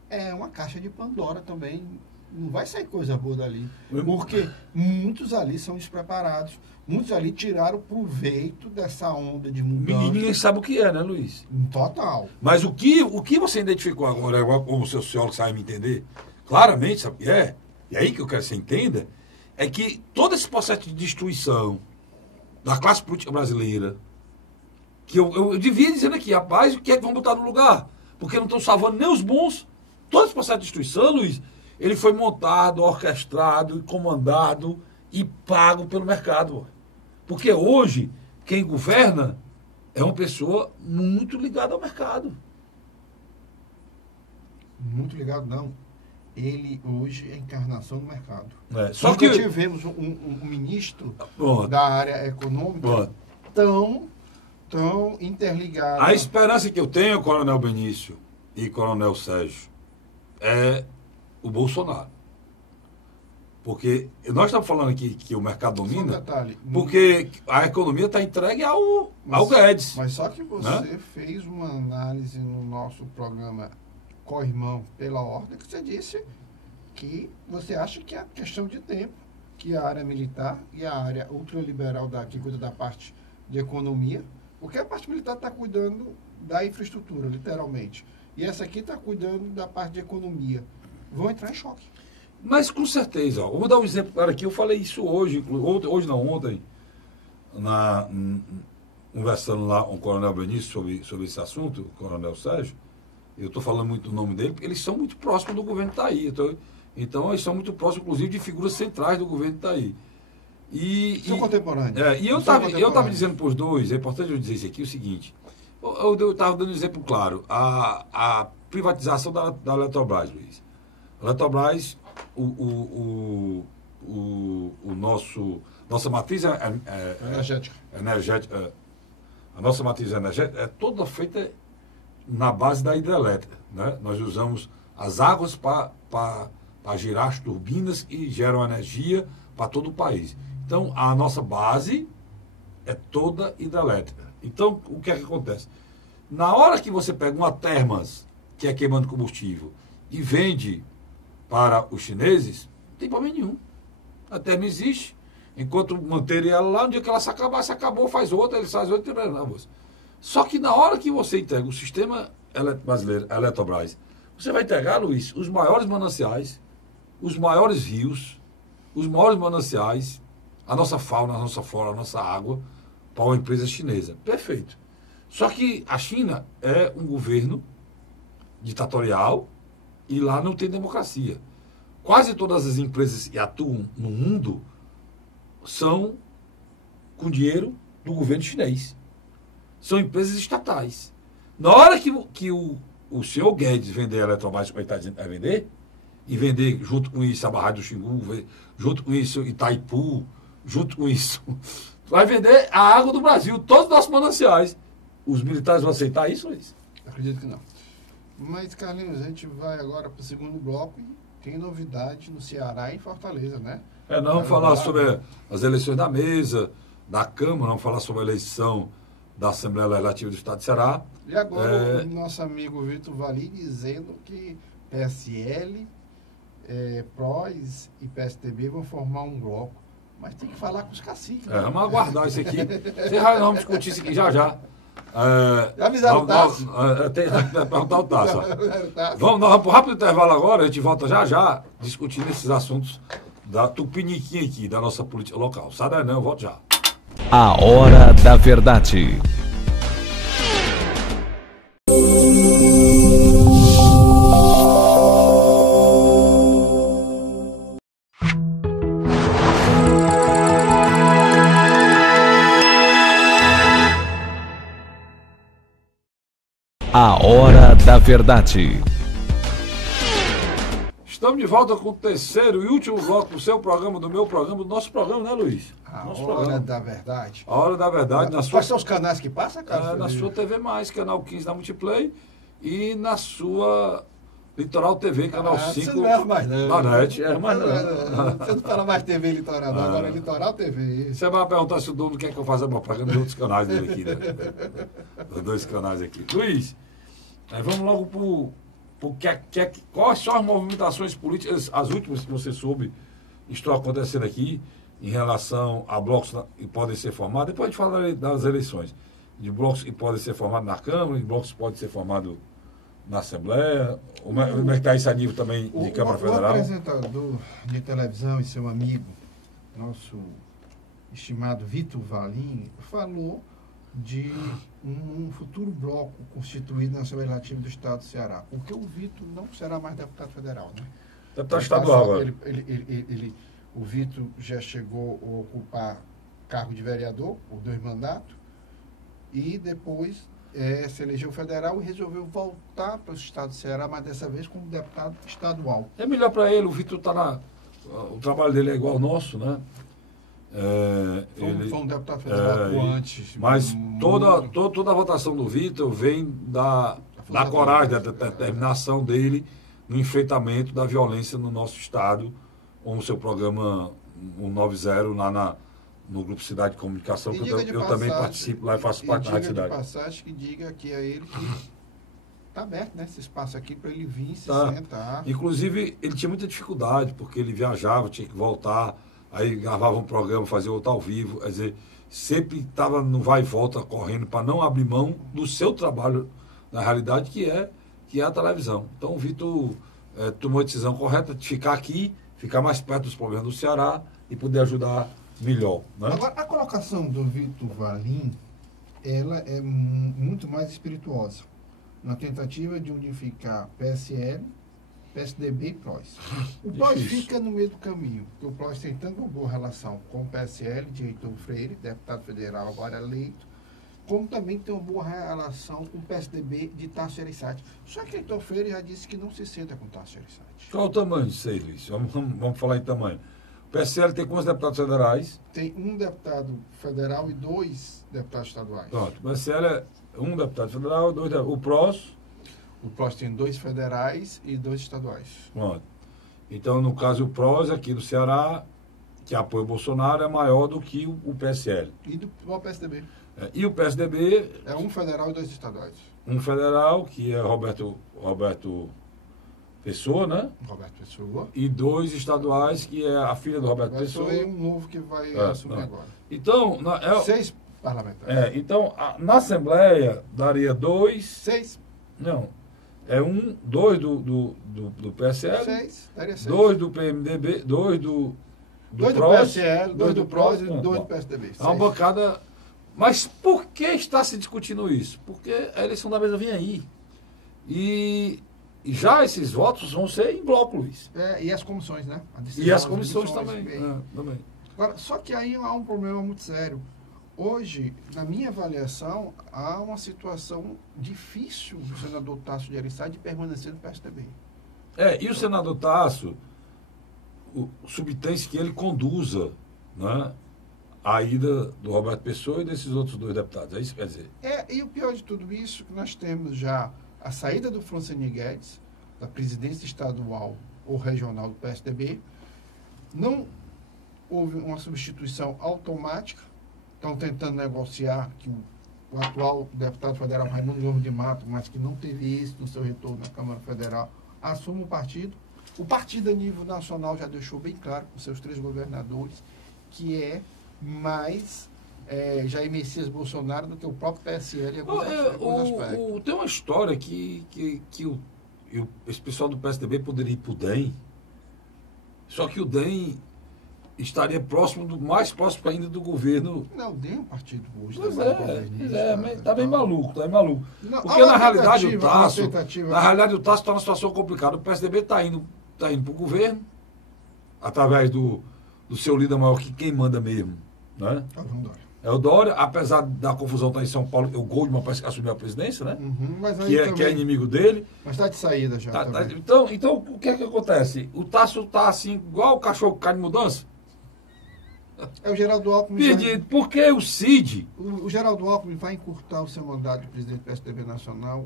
é uma caixa de Pandora também. Não vai sair coisa boa dali, porque muitos ali são despreparados, muitos ali tiraram proveito dessa onda de mudança. Ninguém sabe o que é, né, Luiz? Total. Mas o que você identificou agora, como o seu sociólogo sabe me entender, claramente, sabe o que é? E aí que eu quero que você entenda, é que todo esse processo de destruição da classe política brasileira, que eu devia dizendo aqui, rapaz, o que é que vão botar no lugar? Porque não estão salvando nem os bons. Todo esse processo de destruição, Luiz, ele foi montado, orquestrado, comandado e pago pelo mercado. Porque hoje, quem governa é uma pessoa muito ligada ao mercado. Muito ligado, não. Ele hoje é a encarnação do mercado. Só que tivemos um ministro da área econômica tão interligado. A esperança que eu tenho, Coronel Benício e Coronel Sérgio, é o Bolsonaro. Porque nós estamos falando aqui que o mercado domina, porque a economia está entregue ao Guedes. Mas só que você fez uma análise no nosso programa Co-Irmão pela Ordem, que você disse que você acha que é questão de tempo, que a área militar e a área ultraliberal que cuida da parte de economia, porque a parte militar está cuidando da infraestrutura, literalmente. E essa aqui está cuidando da parte de economia. Vão entrar em choque. Mas com certeza, ó, vou dar um exemplo claro aqui, eu falei isso ontem, conversando lá com o Coronel Benício sobre esse assunto, o Coronel Sérgio. Eu estou falando muito do nome dele, porque eles são muito próximos do governo que está aí. Então, eles são muito próximos, inclusive, de figuras centrais do governo que está aí. São contemporâneos. E eu estava dizendo para os dois, é importante eu dizer isso aqui, o seguinte, eu estava dando um exemplo claro, a privatização da Eletrobras, Luiz. A Eletrobras, nossa matriz energética, a nossa matriz energética é toda feita na base da hidrelétrica, né? Nós usamos as águas para girar as turbinas que geram energia para todo o país. Então, a nossa base é toda hidrelétrica. Então, o que é que acontece? Na hora que você pega uma Termas, que é queimando combustível, e vende para os chineses, não tem problema nenhum. A Terma existe. Enquanto manterem ela lá, no dia que ela se acabar, se acabou, faz outra, eles fazem outra e tira na bolsa. Só que na hora que você entrega o sistema brasileiro, a Eletrobras, você vai entregar, Luiz, os maiores mananciais, os maiores rios, os maiores mananciais, a nossa fauna, a nossa flora, a nossa água, para uma empresa chinesa. Perfeito. Só que a China é um governo ditatorial e lá não tem democracia. Quase todas as empresas que atuam no mundo são com dinheiro do governo chinês. São empresas estatais. Na hora que o senhor Guedes vender a Eletrobras, como ele está dizendo que vai vender, e vender junto com isso a Barragem do Xingu, junto com isso Itaipu, junto com isso, vai vender a água do Brasil, todos os nossos mananciais. Os militares vão aceitar isso, Luiz? Acredito que não. Mas, Carlinhos, a gente vai agora para o segundo bloco e tem novidade no Ceará e em Fortaleza, né? Nós vamos falar sobre as eleições da mesa, da Câmara, vamos falar sobre a eleição da Assembleia Legislativa do Estado de Ceará. E agora o nosso amigo Vitor Valim dizendo que PSL, PROS e PSDB vão formar um bloco. Mas tem que falar com os caciques. Né? Vamos aguardar isso aqui. Nós vamos discutir isso aqui já já. Já avisaram o Tasso? Tem que perguntar o Tasso. Nós vamos para um rápido intervalo agora, a gente volta já já discutindo esses assuntos da tupiniquim aqui, da nossa política local. Sai daí não, eu volto já. A Hora da Verdade. A Hora da Verdade. Estamos de volta com o terceiro e último bloco do seu programa, do meu programa, do nosso programa, né, Luiz? A Hora da Verdade. A Hora da Verdade. Quais são os canais que passam, cara? Na sua TV+, canal 15 da Multiplay, e na sua Litoral TV, canal 5. Você não erra mais não. Na NET, mais não. Você não fala mais TV Litoral, não. Agora é Litoral TV. Você vai perguntar se o dono quer que eu faça a propaganda de outros canais dele aqui, né? Os dois canais aqui. Luiz, vamos logo quais são as movimentações políticas, as últimas que você soube, estão acontecendo aqui, em relação a blocos que podem ser formados. Depois a gente fala das eleições, de blocos que podem ser formados na Câmara, de blocos que podem ser formados na Assembleia. Como é que está esse a nível também de Câmara Federal? O apresentador de televisão e seu amigo, nosso estimado Vitor Valim, falou de um futuro bloco constituído na Assembleia Legislativa do Estado do Ceará. Porque o Vitor não será mais deputado federal, né? Deputado estadual agora. O Vitor já chegou a ocupar cargo de vereador, por 2 mandatos, e depois se elegeu federal e resolveu voltar para o Estado do Ceará, mas dessa vez como deputado estadual. É melhor para ele, o Vitor está o trabalho dele é igual ao nosso, né? Foi um deputado federal antes. Mas toda a votação do Vitor vem da coragem, da determinação dele no enfrentamento da violência no nosso estado, com o seu programa 190 lá no Grupo Cidade de Comunicação, que eu também participo lá e faço parte da Rádio Cidade. Passagem que diga que é ele que está aberto, né, esse espaço aqui para ele vir se sentar. Inclusive, ele tinha muita dificuldade, porque ele viajava, tinha que voltar, aí gravava um programa, fazia outro ao vivo, quer dizer, sempre estava no vai e volta, correndo, para não abrir mão do seu trabalho, na realidade, que é a televisão. Então, o Vitor tomou a decisão correta de ficar aqui, ficar mais perto dos problemas do Ceará e poder ajudar melhor. Né? Agora, a colocação do Vitor Valim, ela é muito mais espirituosa, na tentativa de unificar PSL, PSDB e PROS. O PROS fica no meio do caminho, porque o PROS tem tanto uma boa relação com o PSL, de Heitor Freire, deputado federal agora eleito, como também tem uma boa relação com o PSDB de Tasso Gereissati. Só que Heitor Freire já disse que não se senta com Tasso Gereissati. Qual o tamanho disso aí, Luiz? Vamos falar em tamanho. O PSL tem quantos deputados federais? Tem 1 deputado federal e 2 deputados estaduais. Pronto, o PSL é 1 deputado federal, 2 deputados. O PROS? O PROS tem 2 federais e 2 estaduais. Pronto. Então, no caso, o PROS aqui do Ceará, que apoia o Bolsonaro, é maior do que o PSL. E do PSDB. E o PSDB, É um federal e 2 estaduais. um federal, que é Roberto Pessoa, né? Roberto Pessoa. E 2 estaduais, que é a filha do Roberto Pessoa. E um novo que vai assumir agora. Então, 6 parlamentares. então na Assembleia daria 2. 6. Não. É 2 do PSL, 6. Daria 6. 2 do PMDB, 2 do 2 do PROS, PSL, 2 do PROS e 2 do Bom, PSDB. é uma bancada. Mas por que está se discutindo isso? Porque a eleição da mesa vem aí. E já esses votos vão ser em bloco, Luiz. E as comissões, né? E as comissões também. Também. Agora, só que aí há um problema muito sério. Hoje, na minha avaliação, há uma situação difícil do senador Tasso de Aristides de permanecer no PSDB. E o senador Tasso subtém-se que ele conduza, né, a ida do Roberto Pessoa e desses outros 2 deputados. É isso que quer dizer? E o pior de tudo isso, que nós temos já a saída do Francine Guedes, da presidência estadual ou regional do PSDB. Não houve uma substituição automática. Estão tentando negociar que o atual deputado federal Raimundo João de Mato, mas que não teve êxito no seu retorno na Câmara Federal, assuma o partido. O partido a nível nacional já deixou bem claro com seus 3 governadores que é mais Jair Messias Bolsonaro do que o próprio PSL. Tem uma história que esse pessoal do PSDB poderia ir para o DEM, só que o DEM estaria mais próximo ainda do governo. Não, o DEM é um partido hoje. Mas está bem maluco, Não, porque na realidade o Tasso está numa situação complicada. O PSDB está indo para o governo, através do seu líder maior, que quem manda mesmo, né? É o Dória, apesar da confusão estar em São Paulo, o Goldman parece que assumiu a presidência, né? Mas que é inimigo dele. Mas está de saída já. Então, o que é que acontece? O Tasso está assim, igual o cachorro que cai de mudança. O Geraldo Alckmin. Perdido. Porque o Cid. O Geraldo Alckmin vai encurtar o seu mandato de presidente do PSDB Nacional.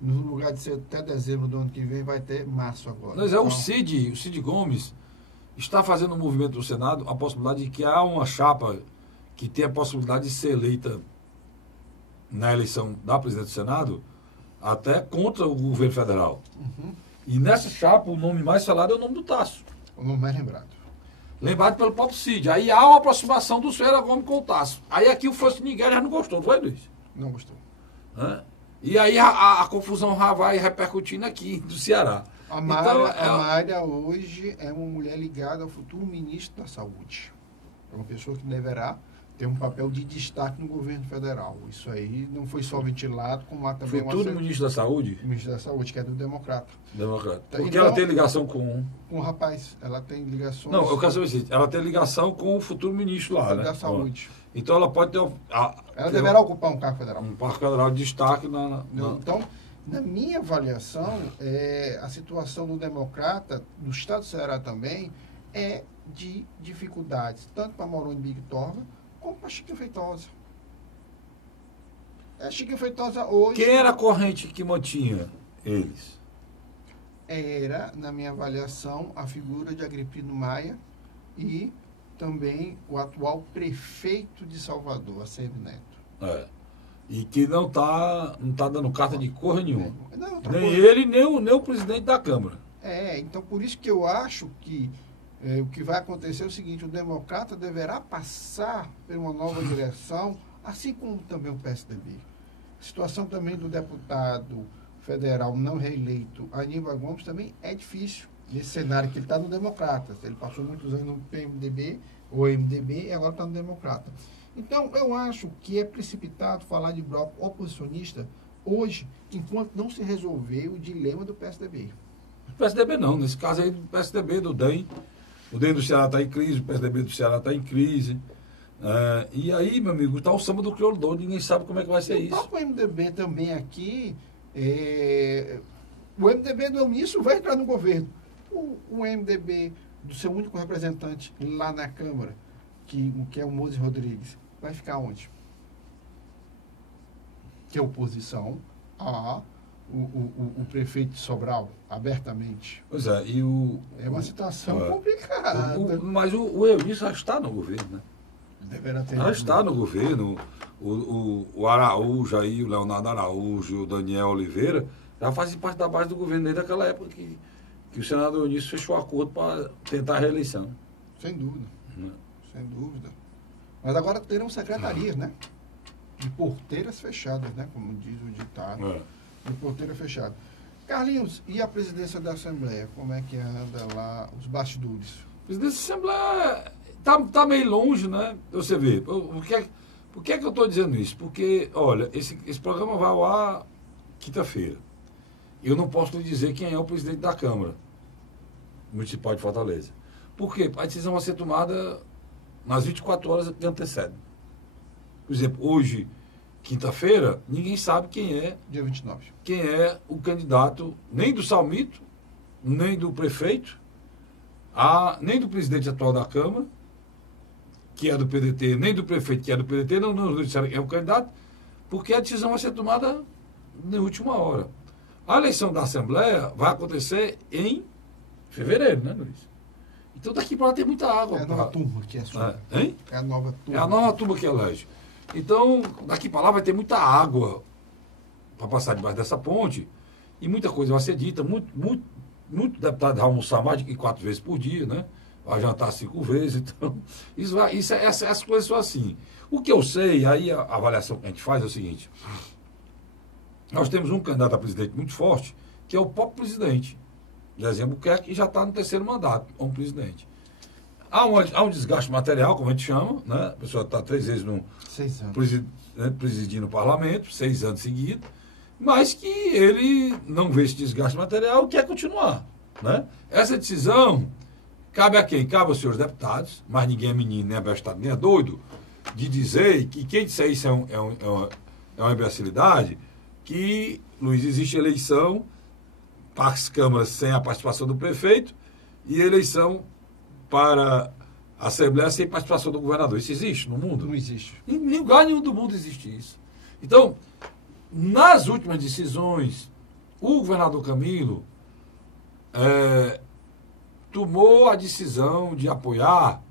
No lugar de ser até dezembro do ano que vem, vai ter março agora. Mas o Cid Gomes está fazendo um movimento no Senado, a possibilidade de que há uma chapa que tem a possibilidade de ser eleita na eleição da presidente do Senado até contra o governo federal. E nessa chapa, o nome mais falado é o nome do Tasso. O nome mais lembrado. Lembrado pelo próprio Cid. Aí há uma aproximação do Ferreira Gomes com o Tasso. Aí aqui o Francisco Miguel já não gostou, não foi, Luiz? Não gostou. E aí a confusão já vai repercutindo aqui do Ceará. A Mária hoje é uma mulher ligada ao futuro ministro da Saúde. É uma pessoa que deverá ter um papel de destaque no governo federal. Isso aí não foi só ventilado, como há também futuro ministro da Saúde? Ministro da Saúde, que é do Democrata. Porque então, ela tem ligação com... Com o rapaz. Ela tem ligações... Não, eu quero saber se ela tem ligação com o futuro ministro lá, né? Da Saúde. Então ela pode ter... ela deverá ocupar um cargo federal. Um cargo federal de destaque Então, na minha avaliação, a situação do Democrata, do Estado do Ceará também, é de dificuldades, tanto para Moroni Bigtorva, como para Chiquinho Feitosa. Chiquinho Feitosa hoje... Quem era a corrente que mantinha eles? Era, na minha avaliação, a figura de Agripino Maia e também o atual prefeito de Salvador, ACM Neto. E que não tá dando carta de cor nenhuma. Nem coisa. Ele, nem o presidente da Câmara. Então por isso que eu acho que o que vai acontecer é o seguinte: o Democrata deverá passar por uma nova direção, assim como também o PSDB. A situação também do deputado federal não reeleito, Aníbal Gomes, também é difícil. Nesse cenário que ele está no Democrata. Ele passou muitos anos no PMDB, ou MDB, e agora está no Democrata. Então, eu acho que é precipitado falar de bloco oposicionista hoje, enquanto não se resolver o dilema do PSDB. O PSDB não, nesse caso aí do PSDB, do DEM. O DEM do Ceará está em crise, o PSDB do Ceará está em crise. E aí, meu amigo, está o samba do crioulo doido, ninguém sabe como é que vai ser isso. O próprio MDB também aqui, o MDB do ministro vai entrar no governo. O MDB do seu único representante lá na Câmara, que é o Moses Rodrigues, vai ficar onde? Que é oposição o prefeito de Sobral, abertamente. Pois é, é uma situação complicada. Mas o Eunício já está no governo, né? Já está no governo. O Araújo aí, o Leonardo Araújo, o Daniel Oliveira, já fazem parte da base do governo desde aquela época que o senador Eunício fechou acordo para tentar a reeleição. Sem dúvida. Sem dúvida. Mas agora terão secretarias, né? De porteiras fechadas, né? Como diz o ditado. De porteira fechada. Carlinhos, e a presidência da Assembleia? Como é que anda lá os bastidores? A presidência da Assembleia tá meio longe, né? Você vê. Por que é que eu estou dizendo isso? Porque, olha, esse programa vai ao ar quinta-feira. Eu não posso lhe dizer quem é o presidente da Câmara Municipal de Fortaleza. Por quê? A decisão vai ser tomada nas 24 horas que antecedem. Por exemplo, hoje, quinta-feira, ninguém sabe quem é... Dia 29. Quem é o candidato, nem do Salmito, nem do prefeito, nem do presidente atual da Câmara, que é do PDT, nem do prefeito, que é do PDT, não disseram quem é o candidato, porque a decisão vai ser tomada na última hora. A eleição da Assembleia vai acontecer em fevereiro, né, Luiz? Então daqui para lá tem muita água. É a nova turma que é sua. Hein? É a nova turma. É a nova turma que elege. Então, daqui para lá vai ter muita água para passar debaixo dessa ponte e muita coisa vai ser dita. Muito deputado vai almoçar mais de 4 vezes por dia, né? Vai jantar 5 vezes. Então, essas coisas são assim. O que eu sei, aí a avaliação que a gente faz é o seguinte: nós temos um candidato a presidente muito forte, que é o próprio presidente. Zezé Albuquerque, que já está no 3º mandato como presidente. Há um desgaste material, como a gente chama, né? A pessoa está 3 vezes presidindo o parlamento, 6 anos seguidos, mas que ele não vê esse desgaste material e quer continuar, né? Essa decisão cabe a quem? Cabe aos senhores deputados, mas ninguém é menino, nem é bestado, nem é doido, de dizer que quem disser isso é uma imbecilidade, que, Luiz, existe eleição para as câmaras sem a participação do prefeito e eleição para a Assembleia sem participação do governador. Isso existe no mundo? Não existe. Em lugar nenhum do mundo existe isso. Então, nas últimas decisões, o governador Camilo tomou a decisão de apoiar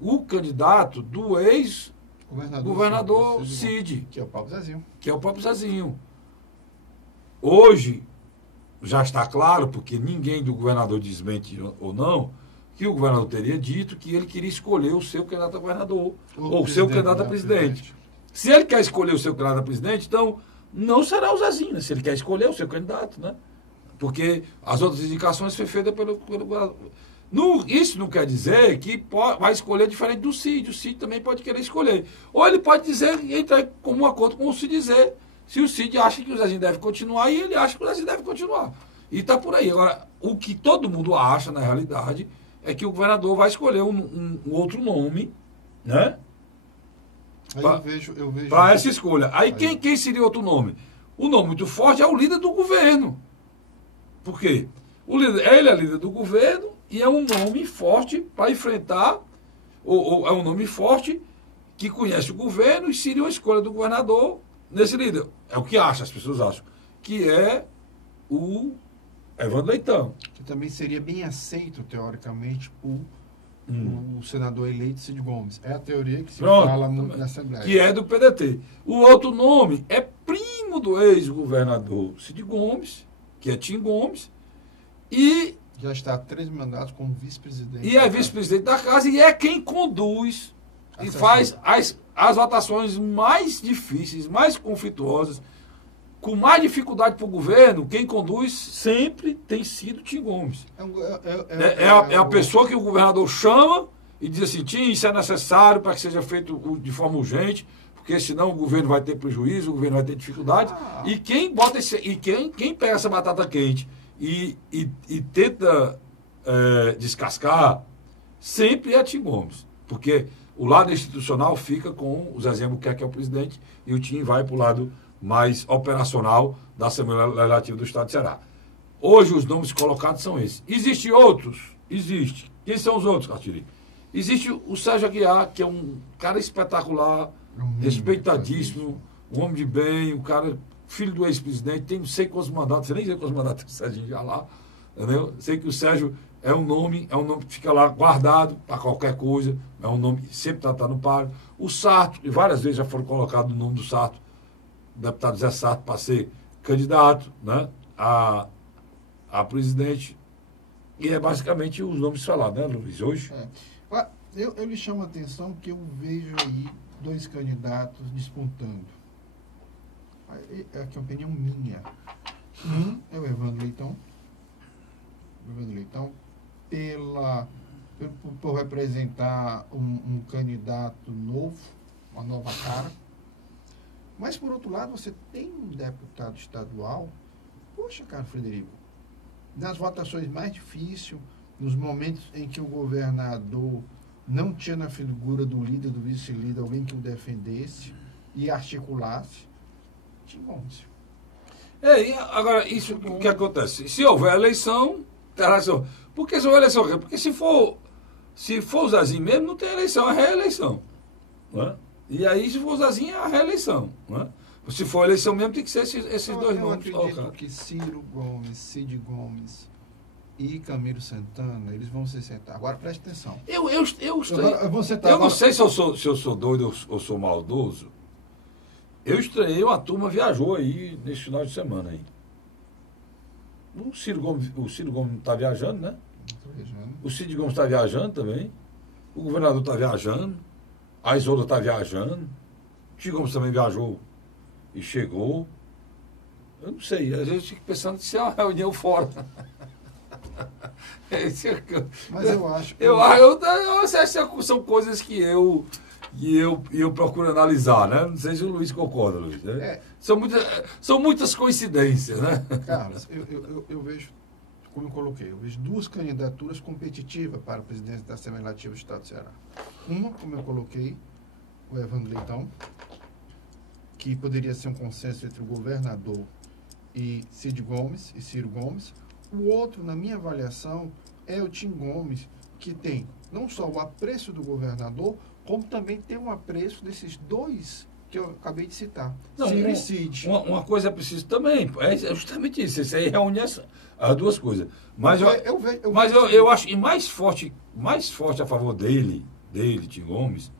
o candidato do ex-governador Cid. Que é o próprio Zezinho. Que é o próprio Zezinho. Hoje, já está claro, porque ninguém do governador desmente ou não, que o governador teria dito que ele queria escolher o seu candidato a governador, ou o seu candidato a presidente. Se ele quer escolher o seu candidato a presidente, então não será o Zezinho, né? Se ele quer escolher o seu candidato, né? Porque as outras indicações foram feitas pelo governador. Isso não quer dizer que vai escolher diferente do Cid. O Cid também pode querer escolher. Ou ele pode entrar em comum acordo com o Cid dizer se o Cid acha que o Zezinho deve continuar e ele acha que o Zezinho deve continuar. E está por aí. Agora, o que todo mundo acha, na realidade, é que o governador vai escolher um outro nome, né? Eu vejo para essa escolha. Aí quem seria outro nome? O nome muito forte é o líder do governo. Por quê? Ele é líder do governo e é um nome forte para enfrentar, ou é um nome forte que conhece o governo e seria uma escolha do governador nesse líder. É o que acha, as pessoas acham. Que é o Evandro Leitão. Que também seria bem aceito, teoricamente, por o senador eleito Cid Gomes. É a teoria que se fala muito na Assembleia. Que é do PDT. O outro nome é primo do ex-governador Cid Gomes, que é Tim Gomes, e já está há 3 mandatos como vice-presidente. E é vice-presidente da casa e é quem conduz e faz as votações mais difíceis, mais conflituosas, com mais dificuldade para o governo. Quem conduz sempre tem sido Tim Gomes. É a pessoa que o governador chama e diz assim: Tim, isso é necessário para que seja feito de forma urgente, porque senão o governo vai ter prejuízo, o governo vai ter dificuldade. E quem bota quem pega essa batata quente e tenta descascar sempre é Tim Gomes, porque o lado institucional fica com o Zezé Albuquerque, que é o presidente, e o Tim vai para o lado mais operacional da Assembleia Legislativa do Estado de Ceará. Hoje os nomes colocados são esses. Existem outros? Existe. Quem são os outros, Cartiri? Existe o Sérgio Aguiar, que é um cara espetacular, respeitadíssimo, um homem de bem, um cara, filho do ex-presidente, tem não sei quantos mandatos, você nem sei quantos mandatos o Sérgio já lá, entendeu? Sei que o Sérgio é um nome que fica lá guardado para qualquer coisa, é um nome que sempre está no páreo. O Sarto, e várias vezes já foram colocados o nome do Sarto, o deputado Zé Sarto, para ser candidato, né, a presidente. E é basicamente os nomes falados, né, Luiz, hoje? Eu lhe chamo a atenção que eu vejo aí 2 candidatos despontando. Aqui é uma opinião minha. Um é o Evandro Leitão. Por representar um candidato novo, uma nova cara. Mas, por outro lado, você tem um deputado estadual. Poxa, cara, Frederico, nas votações mais difíceis, nos momentos em que o governador não tinha na figura do líder, do vice-líder, alguém que o defendesse e articulasse, Tim Gomes. Agora, isso o que acontece? Se houver eleição, terá eleição. Por que se houver eleição? Porque se for o Zezinho mesmo, não tem eleição, é reeleição. Né? E aí, se for o Zezinho, é a reeleição. Né? Se for eleição mesmo, tem que ser esses dois nomes. Eu acredito que Ciro Gomes, Cid Gomes e Camilo Santana, eles vão se sentar. Agora, preste atenção. Eu não sei se eu sou doido ou sou maldoso. Eu estranhei, uma turma viajou aí nesse final de semana aí. O Ciro Gomes está viajando, né? O Cid Gomes está viajando também. O governador está viajando. A Isolda está viajando. O Cid Gomes também viajou e chegou. Eu não sei, às vezes eu fico pensando se é uma reunião fora. Mas eu acho que... São coisas que eu procuro analisar, né? Não sei se o Luiz concorda, Luiz. Né? São muitas coincidências, né? Carlos, eu vejo, como eu coloquei, eu vejo 2 candidaturas competitivas para a presidência da Assembleia Legislativa do Estado do Ceará. Uma, como eu coloquei, o Evandro Leitão, que poderia ser um consenso entre o governador e Cid Gomes e Ciro Gomes. O outro, na minha avaliação, é o Tim Gomes, que tem não só o apreço do governador, como também tem um apreço desses 2 que eu acabei de citar. Ciro e Cid. Uma coisa é preciso também, é justamente isso. Isso aí reúne as 2 coisas. Mas eu acho, e mais forte a favor dele, Tim Gomes,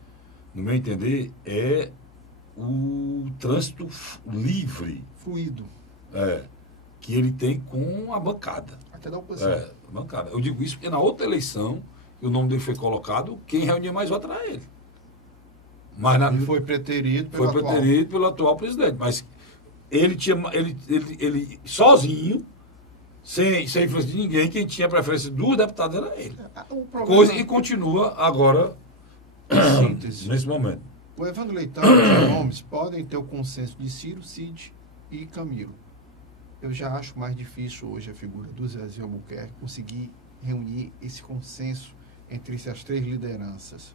no meu entender, é o trânsito livre. Fluido. Que ele tem com a bancada. Até da oposição. A bancada. Eu digo isso porque na outra eleição, o nome dele foi colocado, quem reunia mais votos era ele. Mas ele foi preterido pelo atual presidente. Mas ele sozinho, sem influência de ninguém, quem tinha preferência dos deputados era ele. E continua agora nesse momento. O Evandro Leitão e o Tim Gomes podem ter o consenso de Ciro, Cid e Camilo. Eu já acho mais difícil hoje a figura do Zezinho Albuquerque conseguir reunir esse consenso entre essas 3 lideranças.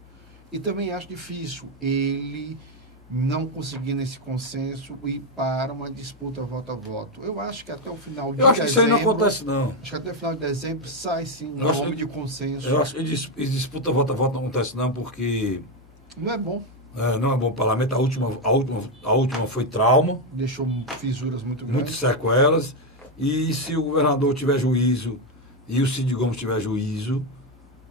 E também acho difícil ele não conseguir nesse consenso ir para uma disputa voto a voto. Eu acho que até o final de dezembro... Eu acho que isso aí não acontece, não. Acho que até o final de dezembro sai, sim, um nome de consenso. Eu acho que disputa voto a voto não acontece, não, porque... Não é bom. Não é bom para o parlamento. A última foi trauma. Deixou fisuras muito grandes. Muitas sequelas. E se o governador tiver juízo e o Cid Gomes tiver juízo,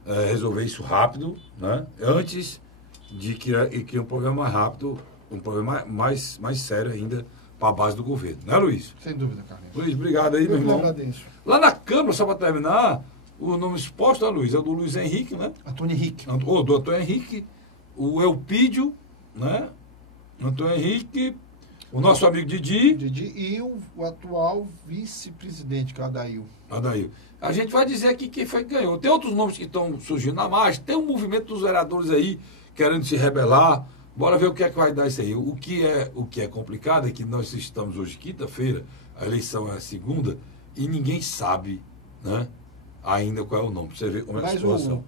resolver isso rápido, né? Antes de criar um problema mais rápido, um problema mais sério ainda para a base do governo. Né, Luiz? Sem dúvida, Carlinhos. Luiz, obrigado aí, meu irmão. Agradeço. Lá na Câmara, só para terminar, o nome exposto, né, Luiz? É o do Luiz Henrique, né? Antônio Henrique. Do Antônio Henrique. O Elpídio, né? Antônio Henrique, o nosso amigo Didi e o atual vice-presidente, que é o Adail. A gente vai dizer aqui quem foi que ganhou. Tem outros nomes que estão surgindo na margem, tem um movimento dos vereadores aí querendo se rebelar. Bora ver o que é que vai dar isso aí. O que é complicado é que nós estamos hoje quinta-feira, a eleição é segunda, e ninguém sabe, né, ainda qual é o nome. Pra você ver como é que é a situação.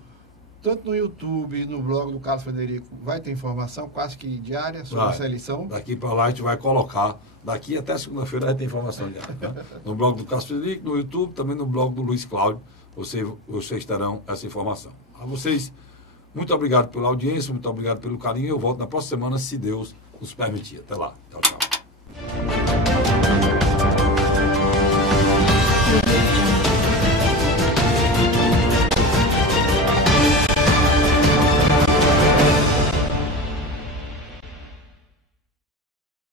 Tanto no YouTube, no blog do Carlos Frederico, vai ter informação quase que diária sobre essa eleição. Daqui para lá a gente vai colocar, daqui até segunda-feira vai ter informação diária. Né? No blog do Carlos Frederico, no YouTube, também no blog do Luiz Cláudio, vocês terão essa informação. A vocês, muito obrigado pela audiência, muito obrigado pelo carinho. Eu volto na próxima semana, se Deus nos permitir. Até lá. Tchau, tchau.